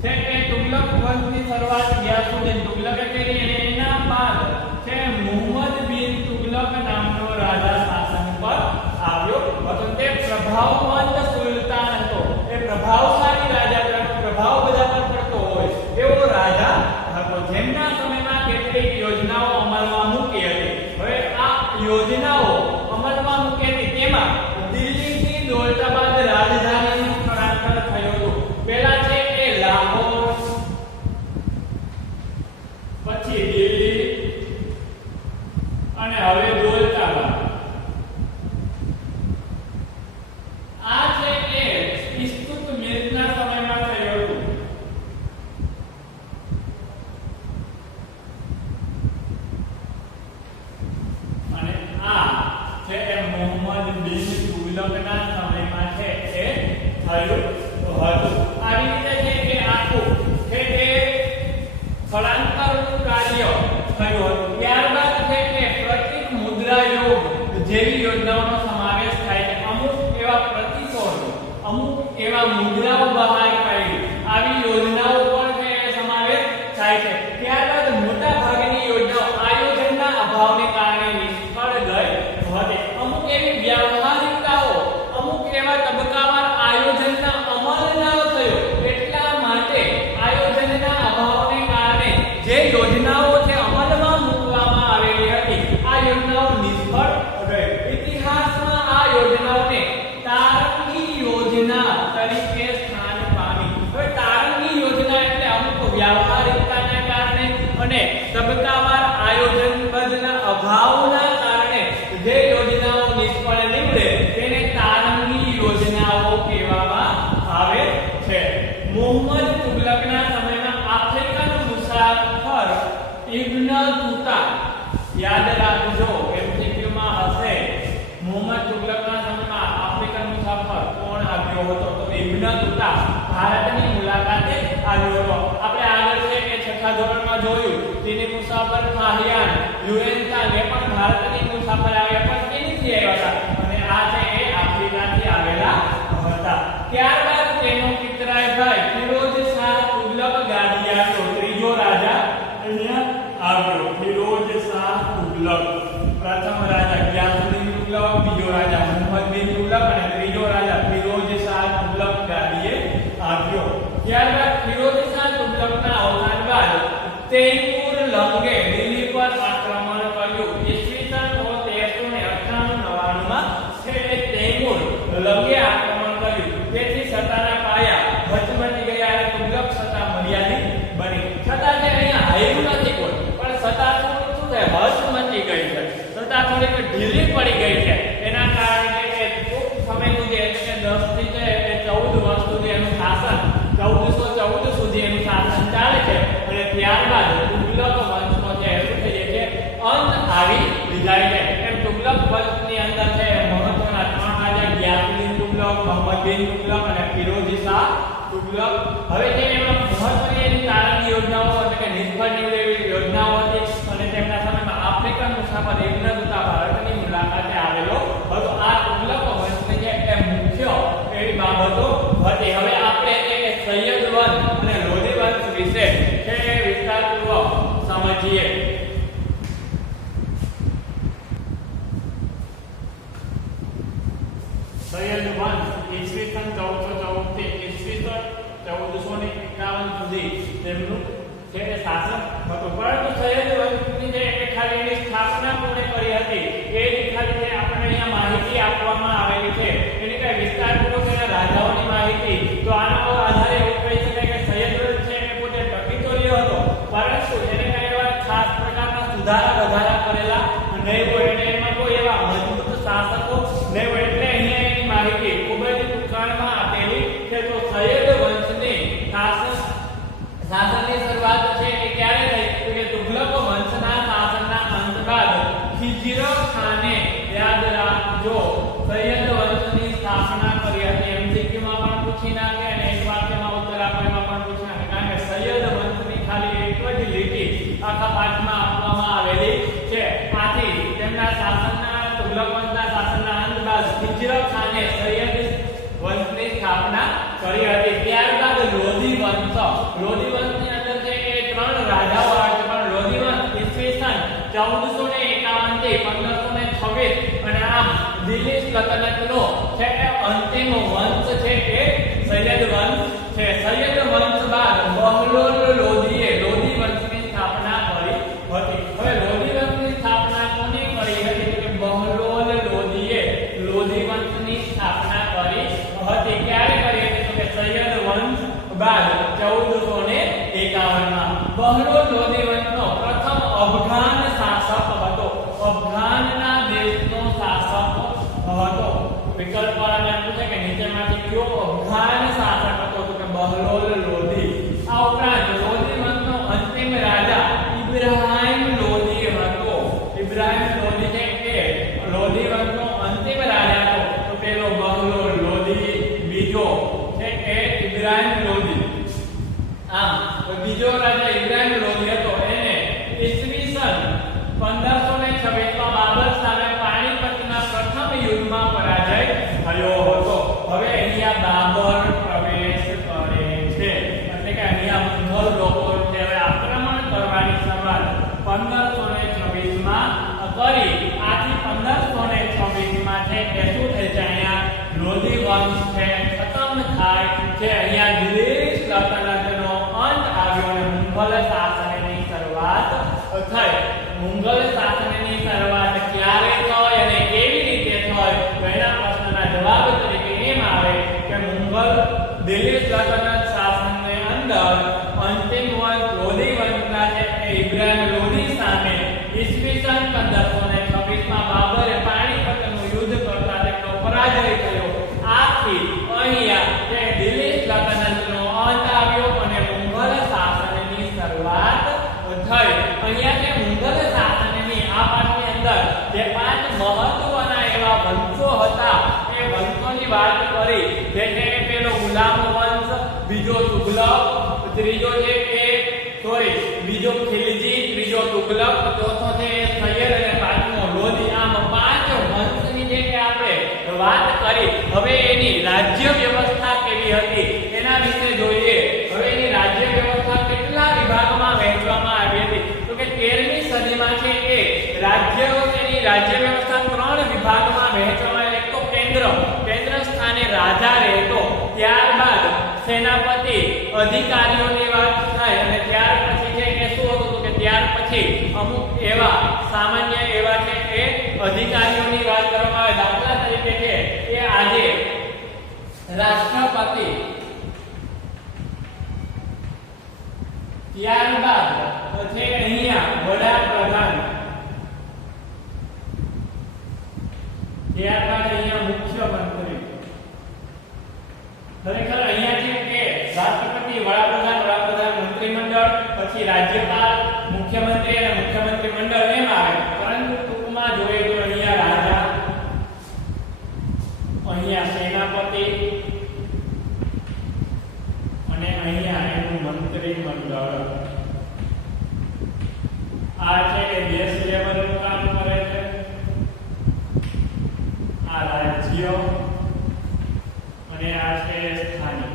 છે કે તુગલક વંશની શરૂઆત ગિયાસુદ્દીન તુગલકે કરી અને એના બાદ છે મુહમ્મદ બિન તુગલક નામનો રાજા શાસન પર આવ્યો હતો તે પ્રભાવવંત સુલતાન હતો એ પ્રભાવશાળી રાજા હતો પ્રભાવ બધા પર પડતો હોય એવો રાજા હતો જેમના સમયમાં કેટલીક યોજનાઓ અમલમાં મૂકી હતી હવે આ યોજનાઓ અમલમાં મૂકી હતી તેમાં દિલ્હીથી દૌલતાબાદ રાજધાનીનું સ્થળાંતર થયું હતું પહેલા છે કે લાહોર પછી દિલ્હી અને હવે દૌલતાબાદ આ છે કે ઇલ્તુત્મિશના સમયમાં થયું હતું અને આ છે એ મુહમ્મદ બિન તુગલકના સમયમાં છે એ થયું હતું આવી રીતે છે કે આખું છે કે સ્થળાંતરનું કાર્ય થયું હતું ત્યારબાદ છે કે પ્રતિક મુદ્રા યોગ જેવી યોજનાઓનો સમાવેશ થાય છે અમુક એવા પ્રતીકો એવા મુદ્રાઓ બહાર પાડી, આવી યોજનાઓ પણ છે એ સમાવેશ થાય છે. ત્યારબાદ મોટા ભાગની યોજનાઓ આયોજનના અભાવને કારણે નિષ્ફળ ગઈ હતી. અમુક એવી વ્યવહારિકતાઓ, અમુક એવા તબક્કાવાર આયોજનના અમલ ન થયો, એટલા માટે આયોજનના અભાવને કારણે જે યોજનાઓ છે અમલમાં મૂકવામાં આવેલી હતી, આ યોજનાઓ નિષ્ફળ ગઈ. ઇતિહાસમાં આ યોજનાઓને તારંગી યોજના તરીકે સ્થાન પામી. હવે તારંગી યોજના એટલે અમુક વ્યવહારિકતાના કારણે અને તબક્કાવાર આયોજનબદ્ધના અભાવના કારણે જે યોજનાઓ નિષ્ફળ નીવડે તેને તારંગી યોજનાઓ કહેવામાં આવે છે. મુહમ્મદ તુગલકના સમયમાં આફ્રિકન મુસાફર ઇબ્ન તુતા, યાદ રાખજો એમસીક્યુમાં હશે, મુહમ્મદ તુગલકના સમયમાં આફ્રિકન મુસાફર કોણ આવ્યો હતો? તો ઇબ્ન તુતા ભારતની મુલાકાતે આવ્યો હતો. આપણે આગળ છે કે છઠ્ઠા ધોરણમાં જોયું, તેની મુસાફર થાહિયાન યુએન્સા ને પણ ભારતની મુસાફર આવ્યા, પણ કેનીથી આવ્યા હતા? અને આ છે એ આફ્રિકાથી આવેલા હતા. ત્યારબાદ તેનો પિતરાય ભાઈ ફિરોઝ શાહ તુગલક ગાદી આવ્યો, ત્રીજો રાજા અહીંયા આવ્યો. ફિરોઝ શાહ તુગલક, પ્રથમ રાજા ગિયાસુદ્દીન તુગલક, બીજો રાજા મુહમ્મદ બિન તુગલક અને ત્રીજો રાજા ફિરોઝ શાહ તુગલક ગાદીએ આવ્યો. ત્યારબાદ ફિરોઝ શાહ તુગલકના અવસાન બાદ તૈમૂર લંગે દિલ્હી પર આક્રમણ કર્યું. ઈસવીસન 1398-99 માં છે તૈમૂર લંગે આક્રમણ કર્યું. તેથી સત્તાના પાયા હચમચી ગયા અને તુગલક સત્તા મર્યાદિત બની. છતાં તે અહીંયા હાર્યું નથી કોઈ, પણ સત્તા શું છે હચમચી ગઈ છે, સત્તા થોડીક ઢીલી પડી ગઈ છે. એના કારણે એ ટૂંક સમય સુધી એટલે 10 થી 14 વર્ષ સુધી એનું શાસન, 1414 સુધી એનું શાસન ચાલે છે. અને ત્યારબાદ તુગલક વંશનો જે શું થઈ જાય છે, અંત આવી જાય છે. એમ તુગલક વંશની અંદર છે મહત્વના 3 રાજા ગિયાસુદ્દીન તુગલક, મુહમ્મદ બિન તુગલક અને ફિરોઝ શાહ તુગલક. હવે જે એમાં મહત્વની એની તારંગી યોજનાઓ એટલે કે નિષ્ફળ નીવડેલી યોજનાઓ હતી અને તેમના સમયમાં આફ્રિકન મુસાફર ઇબ્ન તુતા ભારતની મુલાકાતે આવેલો હતો. આ તુગલક વંશની જે એ મુખ્ય એવી બાબતો હતી. હવે આપણે સૈયદ વંશ અને લોધી વંશ વિશે છે વિસ્તારપૂર્વક સમજીએ. સૈયદ વંશ ઈસવીસન 1414 થી ઈસવીસન 1451 સુધી તેમનું છે શાસન હતું. પરંતુ સૈયદ વંશની જે ખાલી એની સ્થાપના કોણે કરી હતી એ ખાલી જે આપણને અહીંયા માહિતી આપવામાં આવેલી છે, એની કઈ વિસ્તારપૂર્વક એના રાજાઓની માહિતી. તો આના આધારે એવું કહી શકાય કે સૈયદ વંશ છે એ પોતે ટકી તો રહ્યો હતો, પરંતુ એને કઈ એવા ખાસ પ્રકારના સુધારા વધારા કરેલા નહીં હોય, અને એમાં કોઈ એવા મજબૂત શાસકો નહીં હોય. એટલે અહીંયા એની માહિતી ખૂબ જ ટૂંકાણમાં આપેલી છે. તો સૈયદ વંશની શાસનની શરૂઆત છે એ ક્યારે થઈ? કે તુગલક વંશના શાસનના અંત બાદ ખિજર ખાને, યાદ રાખજો, સૈયદ વંશની સ્થાપના કરી હતી. એમસીક્યુમાં પણ પૂછી નાખે અને એક વાક્યમાં ઉત્તર આપવામાં પણ પૂછી નાખે, કારણ કે સૈયદ વંશની ખાલી એક જ લીટી આખા પાઠમાં આપવામાં આવેલી છે. આથી તેમના શાસનના તુગલક વંશના શાસનના અંત બાદ ખિજર ખાને સૈયદ વંશની સ્થાપના કરી હતી. ત્યારબાદ લોધી વંશ, લોધી વંશની અંદર છે એ 3 રાજાઓ આવે છે, પણ લોધી વંશ ઈસવીસન 1451 થી 1526 અને આમ દિલ્હી સલ્તનતનો છે એ અંતિમ વંશ છે એ સૈયદ વંશ છે. સૈયદ વંશ બાદ બહલોલ લોધીએ લોધી વંશની સ્થાપના કરી હતી. હવે લોધી વંશની સ્થાપના કોને કરી હતી? કે બહલોલ લોધીએ લોધી વંશની સ્થાપના કરી હતી. ક્યારે કરી હતી? તો કે સૈયદ વંશ બાદ 1451 માં. બહલોલ લોધી વંશનો પ્રથમ અફઘાન શાસક હતો, અફઘાનના દેશનો શાસક હતો. વિકલ્પ વાળાને પૂછે કે નીચેમાંથી કયો અફઘાન શાસક હતો? તો કે બહલોલ લોધી. આ ઉપરાંત લોધી વંશનો અંતિમ રાજા ઇબ્રાહિમ લોધી હતો. ઇબ્રાહિમ લોધી છે કે લોધી વંશનો અંતિમ રાજા હતો. તો પેલો બહલોલ લોધી, બીજો છે કે ઇબ્રાહિમ લોધી. આમ બીજો રાજા ઇબ્રાહિમ લોધી હતો, એને ઈસવીસન 1526 માં બાબર સામે પાણીપતના પ્રથમ યુદ્ધમાં પરાજય થયો હતો. હવે અહીંયા બાબર શું થાય છે અહીંયા લોધી વંશ છે ખતમ થાય છે, અહીંયા દિલ્હી સલ્તનતનો અંત આવ્યો અને મુઘલ શાસનની શરૂઆત થઈ. મુઘલ શાસનની શરૂઆત ક્યારે થઈ અને કેવી રીતે થઈ? તો એના પ્રશ્નના જવાબ તરીકે એમ આવે કે મુઘલ દિલ્હી સલ્તનત શાસનની અંદર અંતિમ વંશ લોધી વંશના છે એ ઇબ્રાહિમ લોધી સામે ઈસવીસન 1526 માં બાબરે પાણીપતનું યુદ્ધ કરતા તેમનો પરાજય થયો. આથી અહીંયા જે દિલ્હી સલ્તનતનો અંત આવ્યો અને મુઘલ શાસનની શરૂઆત થઈ. અહીંયા જે મુઘલ શાસનની આ પાઠની અંદર જે 5 મહત્વના એવા વંશો હતા એ વંશોની વાત કરી, જે છે પેલો ગુલામ વંશ, બીજો તુગલક, ત્રીજો છે બીજો ખિલજી, ત્રીજો તુગલક, ચોથો છે સૈયદ અને પાંચમો લોધી. આમ 5 વંશની જે કે આપણે વાત કરી. હવે એની રાજ્ય વ્યવસ્થા કેવી હતી એના વિશે જોઈએ. હવે એની રાજ્ય વ્યવસ્થા કેટલા વિભાગમાં વહેંચવામાં આવી હતી? તો કે 13મી સદીમાં છે એ એની રાજ્ય વ્યવસ્થા 3 વિભાગમાં વહેંચવામાં આવી. એક તો કેન્દ્ર સ્થાને રાજા રહેતો, ત્યારબાદ સેનાપતિ, અધિકારીઓની વાત થાય અને ત્યાર પછી છે કે શું હતું? તો કે ત્યાર પછી અમુક એવા સામાન્ય એવા છે એ અધિકારીઓની વાત કરવામાં આવે. દાખલા તરીકે છે કે આજે રાષ્ટ્રપતિ, ત્યારબાદ છે અહીંયા વડાપ્રધાન, ત્યારબાદ અહીંયા મુખ્યમંત્રી. ખરેખર અહીંયા છે કે રાષ્ટ્રપતિ, વડાપ્રધાન, મંત્રીમંડળ, પછી રાજ્યપાલ, મુખ્યમંત્રી અને મુખ્યમંત્રી મંડળ એમ આવે. પરંતુ ટૂંકમાં જોઈએ તો અહીંયા રાજા, અહીંયા સેનાપતિ અને અહીંયા એનું મંત્રીમંડળ. આ છે કે દેશ લેવલનું કામ કરે છે, આ રાજ્ય અને આ છે સ્થાનિક.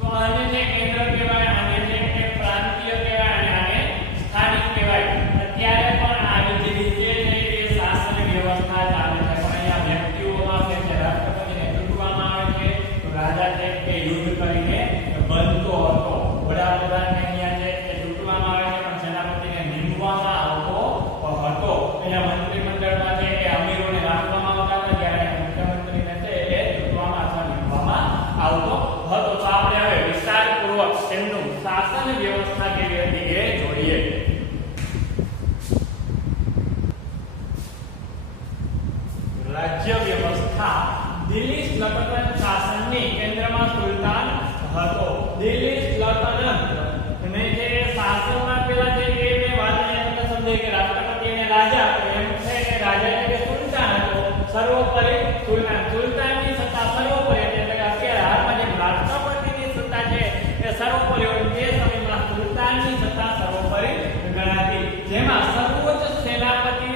તો આને જે કેન્દ્ર કહેવાય, આને જે પ્રાંતીય કહેવાય અને આને સ્થાનિક કહેવાય. અત્યારે પણ આવી જ રીતે જે શાસન વ્યવસ્થા ચાલે છે. પણ અહીંયા વ્યક્તિઓમાં છે રાષ્ટ્રપતિને ચૂંટવામાં આવે છે, તો રાજા છે કે યુદ્ધ કરીને બનતો હતો. વડાપ્રધાનને અહીંયા છે કે ચૂંટવામાં આવે છે, પણ સેનાપતિને નિમવામાં આવતો હતો. અહીંયા મંત્રીમંડળમાં છે કે અમીરોને રાખવામાં આવતા હતા, જ્યારે મુખ્યમંત્રીને છે એ ચૂંટવામાં અથવા નિમવામાં આવતો હતો. તો આપણે હવે વિસ્તારપૂર્વક તેમનું શાસન વ્યવસ્થા કેવી હતી એ જોઈએ. રાજ્ય વ્યવસ્થા. દિલ્હી સલ્તનત શાસનની કેન્દ્રમાં સુલતાન હતો. દિલ્હી સલ્તનત અને જે શાસનમાં પેલા છે કે મેં વાત અહીંયા સમજે કે રાષ્ટ્રપતિ અને રાજા, એમ છે કે રાજા એટલે કે સુલતાન હતો. સર્વોપરી સુલતાનની સત્તા સર્વોપરી એટલે કે અત્યારે હાલમાં જે રાષ્ટ્રપતિની સત્તા છે એ સર્વોપરી હોય, તે સમયમાં સુલતાનની સત્તા સર્વોપરી ગણાતી. જેમાં સર્વોચ્ચ સેનાપતિ,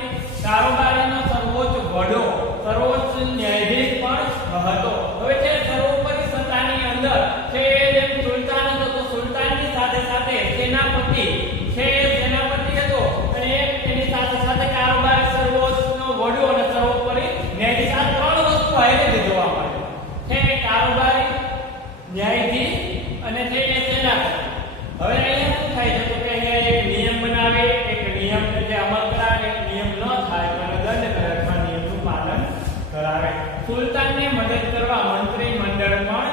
કારોબારીનો સર્વોચ્ચ વડો, સર્વોચ્ચ ન્યાયાધીશ પણ હતો. હવે છે સર્વોપરી સત્તાની અંદર છે જેમ સુલતાન હતો, તો સુલતાનની સાથે સાથે સેનાપતિ છે, સેનાપતિ હતો અને એની સાથે સાથે કારોબારી, સર્વોચ્ચનો વડો અને સર્વોપરી ન્યાયાધીશ. આ 3 વસ્તુ હાઈલાઈટ જોવા મળે છે. કારોબારી, ન્યાયાધીશ અને છે એ સેનાપતિ. હવે અહીંયા શું થાય છે? તો કે અહીંયા એક નિયમ બનાવે, એક નિયમ જે અમલ કરાવે, એક નિયમ ન થાય તો એને દંડ કરે અથવા નિયમનું પાલન કરાવે. સુલતાનને મદદ કરવા મંત્રીમંડળ પણ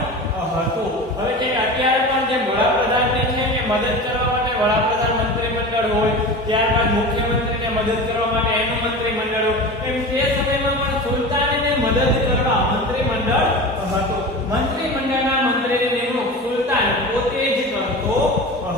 હતું. હવે જે અત્યારે પણ જે વડાપ્રધાનને છે એ મદદ કરવા માટે વડાપ્રધાન મંત્રીમંડળ હોય, ત્યારબાદ મુખ્યમંત્રીને મદદ કરવા માટે એનું મંત્રીમંડળ હોય, એમ તે સમયમાં પણ સુલતાનને મદદ કરવા મંત્રીમંડળ હતું. મંત્રીમંડળના મંત્રીની નિમણૂક સુલતાન પોતે જ કરતો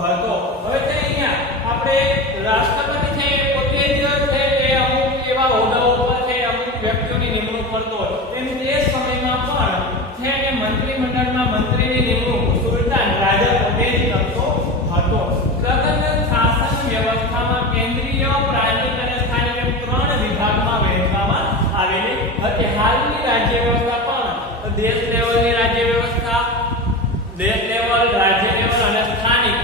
હતો. હવે તે અહીંયા આપણે રાષ્ટ્રપતિ છે એ પોતે જ છે એ અમુક એવા હોદ્દાઓ પર છે અમુક વ્યક્તિઓની નિમણૂક કરતો હોય, એમ તે સમયમાં પણ છે કે મંત્રીમંડળમાં મંત્રીની નિમણૂક સુલતાન રાજા પોતે જ કરતો હતો. સલ્તનત શાસન વ્યવસ્થામાં કેન્દ્રીય, પ્રાંતિક અને સ્થાનિક એમ 3 વિભાગમાં વહેંચવામાં આવેલી હતી. હાલની રાજ્ય વ્યવસ્થા પણ દેશ લેવલની રાજ્ય વ્યવસ્થા, દેશ લેવલ, રાજ્ય લેવલ અને સ્થાનિક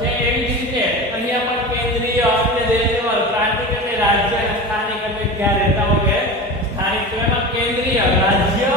છે. એવી જ રીતે અહીંયા પણ કેન્દ્રીય, દેશ લેવલ, પ્રાંતિક અને રાજ્ય અને સ્થાનિક એટલે ક્યાં રહેતા હોય કેન્દ્રીય રાજ્ય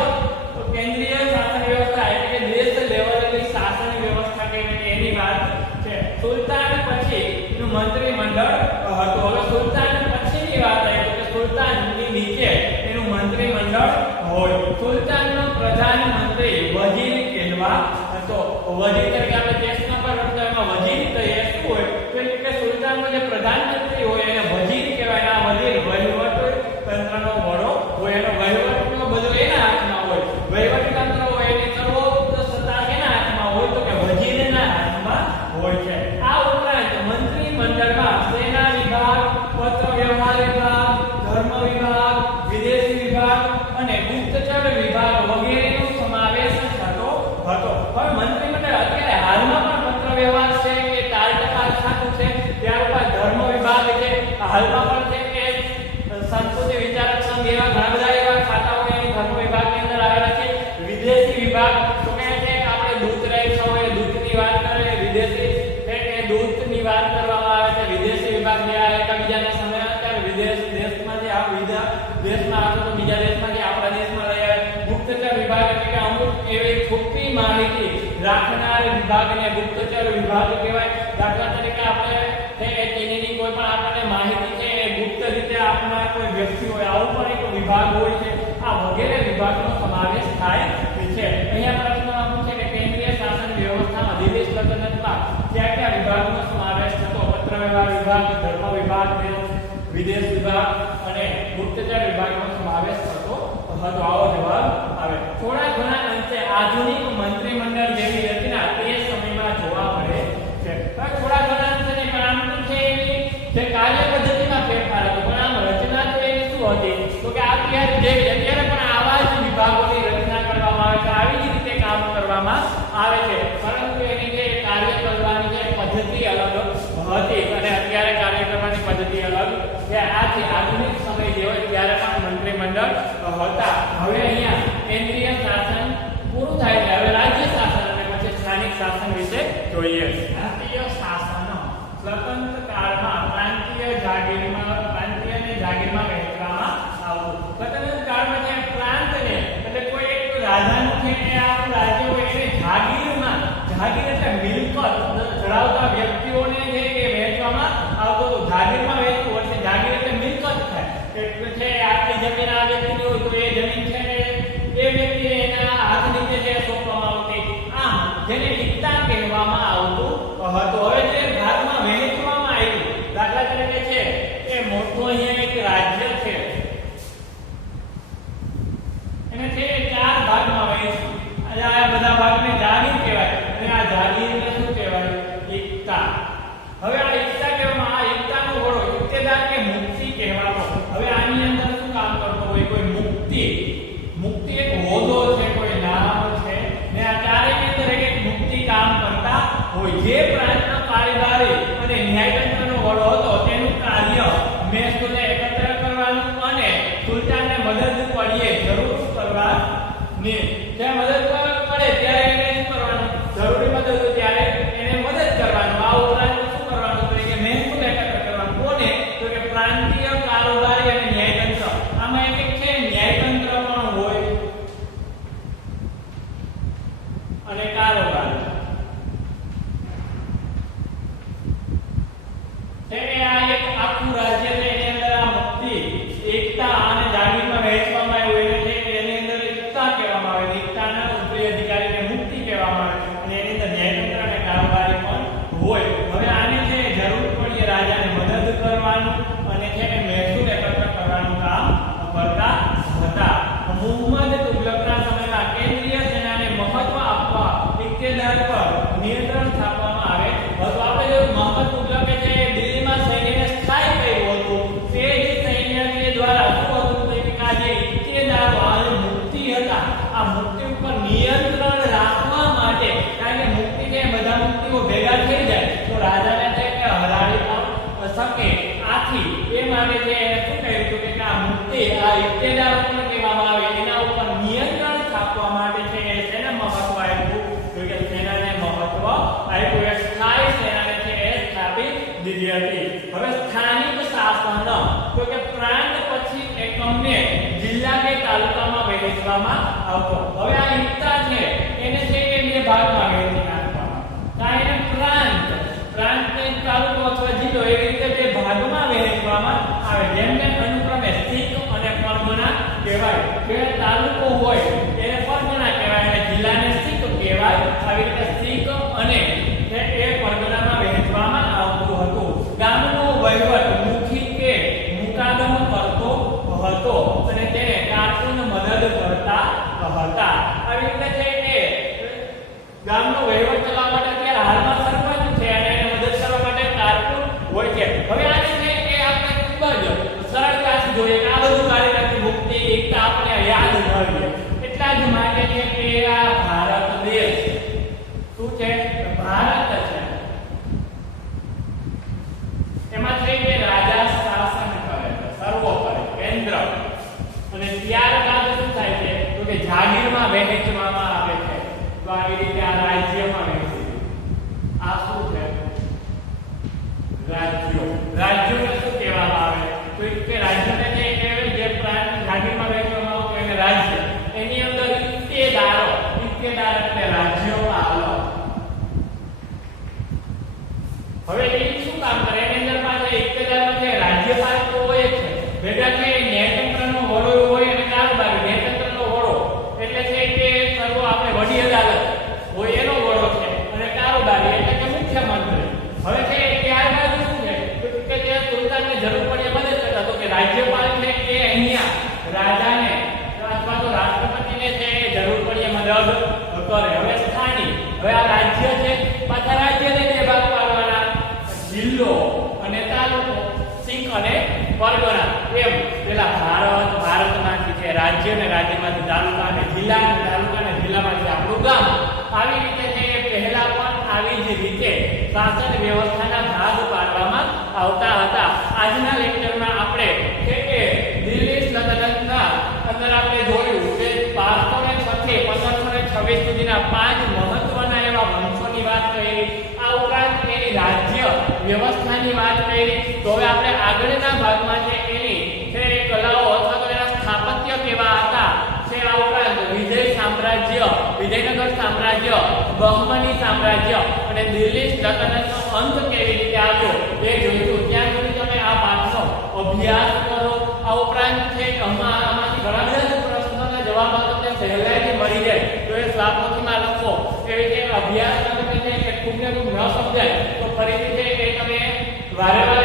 કેન્દ્રીય શાસન વ્યવસ્થા એટલે કે દેશ લેવલની શાસન વ્યવસ્થા કહેવાય એની વાત છે. સુલતાન પછી નું મંત્રીમંડળ હતું. હવે સુલતાન પછીની વાત આવી તો કે સુલતાનની નીચે એનું મંત્રીમંડળ હોય. સુલતાનનો પ્રધાનમંત્રી વજીર કહેવા હતો. વજીર તરીકે આપણે દેશના પર એમાં વજીર તરીકે શું હોય તો કે સુલતાનનો જે પ્રધાનમંત્રી હોય એને વજીર કહેવાય. આ વજીર વહીવટ તંત્રનો વડો હોય. એનો વહીવટનો બધો એના હાથમાં હોય. વહીવટ તંત્ર હોય એની સર્વોચ્ચ સત્તા કેના હાથમાં હોય તો કે વજીરના હાથમાં હોય છે. આ ઉપરાંત મંત્રીમંડળમાં સેના વિભાગ, પત્ર વ્યવહાર વિભાગ, ધર્મ વિભાગ, વિદેશી વિભાગ અને ગુપ્તચર વિભાગ વગેરેનો સમાવેશ થતો હતો. હવે મંત્રીમંડળ અત્યારે હાલમાં પણ પત્ર વ્યવહાર છે કે તારટપાલ ખાતું છે, ત્યારબાદ ધર્મ વિભાગ છે, હાલમાં પણ છે કે સંસ્કૃતિ વિચારક સંઘ એવા ઘણા બધા એવા ખાતાઓ ધર્મ વિભાગની અંદર આવેલા છે. વિદેશી વિભાગ તો કહે છે કે આપણે દૂત રાખ્યા હોય દૂતની વાત કરે, વિદેશી છે કે દૂતની વાત કરવામાં આવે છે. વિદેશી વિભાગ જે આ એકબીજાના સમય અત્યારે વિદેશ દેશમાંથી આ બીજા દેશમાં આવે તો બીજા દેશમાંથી આપણા દેશમાં રહે. ગુપ્તચર વિભાગ એટલે કે અમુક એવી ગુપ્તી માહિતી રાખનાર વિભાગને ગુપ્તચર વિભાગ કહેવાય. દાખલા તરીકે આપણે તેની કોઈ પણ આપણને માહિતી છે એ ગુપ્ત રીતે આપનાર કોઈ વ્યક્તિ હોય આવું પણ એક વિભાગ હોય છે. આ વગેરે વિભાગનો સમાવેશ થાય છે. અહીંયા પ્રશ્નમાં પૂછે કે કેન્દ્રીય શાસન વ્યવસ્થામાં દિલ્હી સલ્તનતમાં કયા કયા વિભાગનો સમાવેશ થતો? પત્ર વ્યવહાર વિભાગ, ધર્મ વિભાગ, વિદેશ વિભાગ અને ગુપ્તચર વિભાગનો સમાવેશ થતો હતો. આવો જવાબ આવે. થોડા ઘણા અંશે આધુનિક મંત્રીમંડળ જેવી રચના તે સમયમાં જોવા મળે છે. થોડા ઘણા અંશે ને પણ આમ તો છે એની જે કાર્ય પદ્ધતિમાં ફેરફાર હતો પણ આમ રચના તો એની શું હતી તો કે અત્યારે પણ આવા જ વિભાગોની રચના કરવામાં આવે છે, આવી જ રીતે કામ કરવામાં આવે છે. પરંતુ એની જે કાર્ય કરવાની જે પદ્ધતિ અલગ હતી અને અત્યારે કાર્ય કરવાની પદ્ધતિ અલગ છે. આથી આધુનિક સમય જે હોય ત્યારે પણ મંત્રીમંડળ હતા. હવે અહીંયા કેન્દ્રીય શાસન પૂરું થાય છે. હવે રાજ્ય શાસન અને પછી સ્થાનિક શાસન વિશે જોઈએ. રાષ્ટ્રીય શાસન સ્વતંત્ર કાળમાં પ્રાંતીય અને જાગીરમાં વહેંચવામાં આવતું. સ્વતંત્ર કાળમાં જે પ્રાંતને એટલે કોઈ એક રાજાનું છે એ આખું રાજ્ય હોય એને જાગીર એટલે મિલકત ધરાવતા વ્યક્તિઓને જે વહેંચવામાં આવતું હતું. જાગીરમાં વહેંચવું એટલે જાગીર એટલે મિલકત થાય. એટલે છે આટલી જમીન આ વ્યક્તિની હોય તો એ જમીન છે એ વ્યક્તિને એના હાથ નીચે જે સોંપવામાં આવતી. આમ જેને ઇકતા કહેવામાં આવતું હતું. હવે જે ભાગમાં વહેંચવામાં આવ્યું દાખલા તરીકે છે એ મોટું અહીંયા એક રાજ્ય છે એને છે ચાર ભાગમાં વહેંચ્યું. આ બધા ભાગને જાગીર કહેવાય અને આ જાગીરને શું કહેવાય? ઇકતા. હવે આ ઇકતા કહેવામાં આ ઇકતાનો વડો ઇક્તેદાર કે મુક્તિ કહેવાનો. હવે આની અંદર શું કામ કરતો હોય? કોઈ મુક્તિ એક હોદ્દો છે, કોઈ નામ છે ને આ ચારેયની અંદર એક મુક્તિ કામ કરતા હોય. જે પ્રાંતનો કારીગરી અને ન્યાયતંત્રનો વડો હતો તેનું કાર્ય મહેસૂલ એકત્ર કરવાનું અને સુલતાનને મદદ પડીએ જરૂર કરવાની. જે મદદ પડે ત્યારે એને શું કરવાનું? જરૂરી મદદ હોય ત્યારે એને મદદ કરવાનું. આ ઉપરાંત શું કરવાનું તો કે મહેસૂલ એકત્ર કરવાનું. કોને? તો કે પ્રાંતીય કારોબારી અને ન્યાયતંત્ર. આમાં એક છે ન્યાયતંત્ર પણ હોય અને કારોબાર છે. આ એક આખું રાજ્ય છે એની અંદર આ મુક્તિ એકતા અને જાગીરમાં વહેંચવામાં આવ્યું છે. એની અંદર એકતા કહેવામાં આવે. એકતાના ઉપરી અધિકારીને મુક્તિ કહેવામાં આવે અને એની અંદર ન્યાયતંત્ર અને કારોબારી પણ હોય. હવે આને છે જરૂર પડીએ રાજાને મદદ કરવાનું અને છે મહેસૂલ એકત્ર કરવાનું કામ કરતા હતા. મુહમ્મદ તુગલકના સમયમાં કેન્દ્રીય સેનાને મહત્વ આપવા ઇક્તેદાર પર નિયંત્રણ સ્થાપવામાં આવે હતું. આપણે જો મોહમ્મદ તુગલકે છે દિલ્હીમાં સૈન્યને સ્થાયી કર્યું હતું તે જ સૈન્ય દ્વારા શું હતું તો કે આ જે ઇક્તેદારો આ મુક્તિ હતા આ મુક્તિ ઉપર નિયંત્રણ રાખવા માટે કારણ કે મુક્તિ કે બધા મુક્તિઓ ભેગા થઈ જાય તો રાજાને છે કે હરાવી પણ શકે. આથી એ માટે છે એને શું કહ્યું હતું કે આ મુક્તિ આ ઇક્તેદારો પણ કહેવામાં આવે એના ઉપર નિયંત્રણ સ્થાપવા માટે છે એ સેના મહત્વ આપ્યું તો કે સેનાને મહત્વ આપ્યું. એક સ્થાયી સેનાને છે એ સ્થાપિત દીધી હતી. હવે સ્થાનિક શાસન તો કે પ્રાંત પછી એકમને જિલ્લા કે તાલુકામાં વહેંચવામાં આવતો. હવે આ ઇકતા છે એને છે એ બે ભાગમાં વહેંચી નાખવામાં. ત્યાં એને પ્રાંતને તાલુકો અથવા જિલ્લો એવી રીતે બે ભાગમાં વહેંચવામાં આવે. જેમને અનુક્રમે સિંક અને પરગણા કહેવાય. કે તાલુકો હોય એને પરગણા કહેવાય અને જિલ્લાને સિંક કહેવાય. આવી રીતે સિંક અને એ પરગણામાં વહેંચવામાં આવતું હતું. ગામનો વહીવટ મુખી કે મુકાદમ કરતો હતો અને તેને કારકુન મદદ કરતા હતા. આવી રીતે છે કે ગામનો વહીવટ ચલાવવા માટે અત્યારે હાલમાં સરપંચ છે અને એને મદદ કરવા માટે કારકુન હોય છે. હવે આને છે કે આપણે ખૂબ જ સરળતાથી જોઈએ કે આ બધું કાર્યમાંથી મુક્તિ એકતા આપણે યાદ કરીએ. એટલા જ માટે છે કે આ ભારત દેશ શું છે? ભારત છે. એમાં છે કે રાજા શાસન કરે છે સર્વોપરી કેન્દ્ર. અને ત્યારબાદ શું થાય છે તો કે જાગીરમાં વહેંચવામાં આવે છે. તો આવી રીતે આ રાજ્યમાં વહેંચી. આ શું છે? રાજ્યો. રાજ્યોને શું કહેવામાં આવે? તો કે રાજ્યને જે પ્રાંત જાગીરમાં વહેંચવામાં આવે એને રાજ્ય. એની અંદર ઇક્તેદારો એટલે રાજ્યોમાં આવે. હવે એ શું કામ કરે? એની અંદર પાછા ઇક્તેદારો છે રાજ્યપાલ તો હોય છે, ભેગા છે ન્યાયતંત્રનો વડો હોય અને કારોબારી. ન્યાયતંત્રનો વડો એટલે છે કે સર્વ આપણે વડી અદાલત હોય એનો વડો છે અને કારોબારી એટલે કે મુખ્યમંત્રી. હવે છે ત્યારબાદ શું છે કે જે સુલતાનને જરૂર પડે મદદ કરતા. તો કે રાજ્યપાલ છે એ અહીંયા રાજાને અથવા તો રાષ્ટ્રપતિને છે એ જરૂર પડે મદદ કરે. હવે સ્થાનિક. હવે આ રાજ્ય છે પાછા રાજ્યને બે ભાગ પાડવાના. જિલ્લો અને તાલુકો, સિંક અને પરગણા. એમ પેલા ભારતમાંથી છે રાજ્ય અને રાજ્યમાંથી તાલુકા અને જિલ્લા અને તાલુકા અને જિલ્લામાંથી આપણું ગામ. આવી રીતે છે પહેલા પણ આવી જ રીતે શાસન વ્યવસ્થાના ભાગ પાડવામાં આવતા હતા. આજના લેક્ચરમાં આપણે છે કે દિલ્હી સલ્તનતના અંદર આપણે જોયું કે 1206 થી 1526 સુધીના 5 મહત્વના એવા વંશોની વાત કરી. આ ઉપરાંત એની રાજ્ય વ્યવસ્થાની વાત કરી. તો હવે આપણે આગળના ભાગમાં છે એની છે કલાઓ અથવા તો એના સ્થાપત્ય કેવા હતા છે. આ ઉપરાંત વિજય સામ્રાજ્ય, વિજયનગર સામ્રાજ્ય, બહમની સામ્રાજ્ય અને દિલ્હી સલ્તનતનો અંત કેવી રીતે આવ્યો એ જોઈશું. ત્યાં સુધી તમે આ પાઠનો અભ્યાસ કરો. આ ઉપરાંત છે આમાંથી ઘણા બધા પ્રશ્નોના જવાબ તમને સહેલાઈથી મળી જાય તો એ સ્વાપોથીમાં લખો. એવી રીતે અભ્યાસ તમે છે કે ખૂબ ને ખૂબ ન સમજાય તો ફરીથી છે કે તમે વારે વારે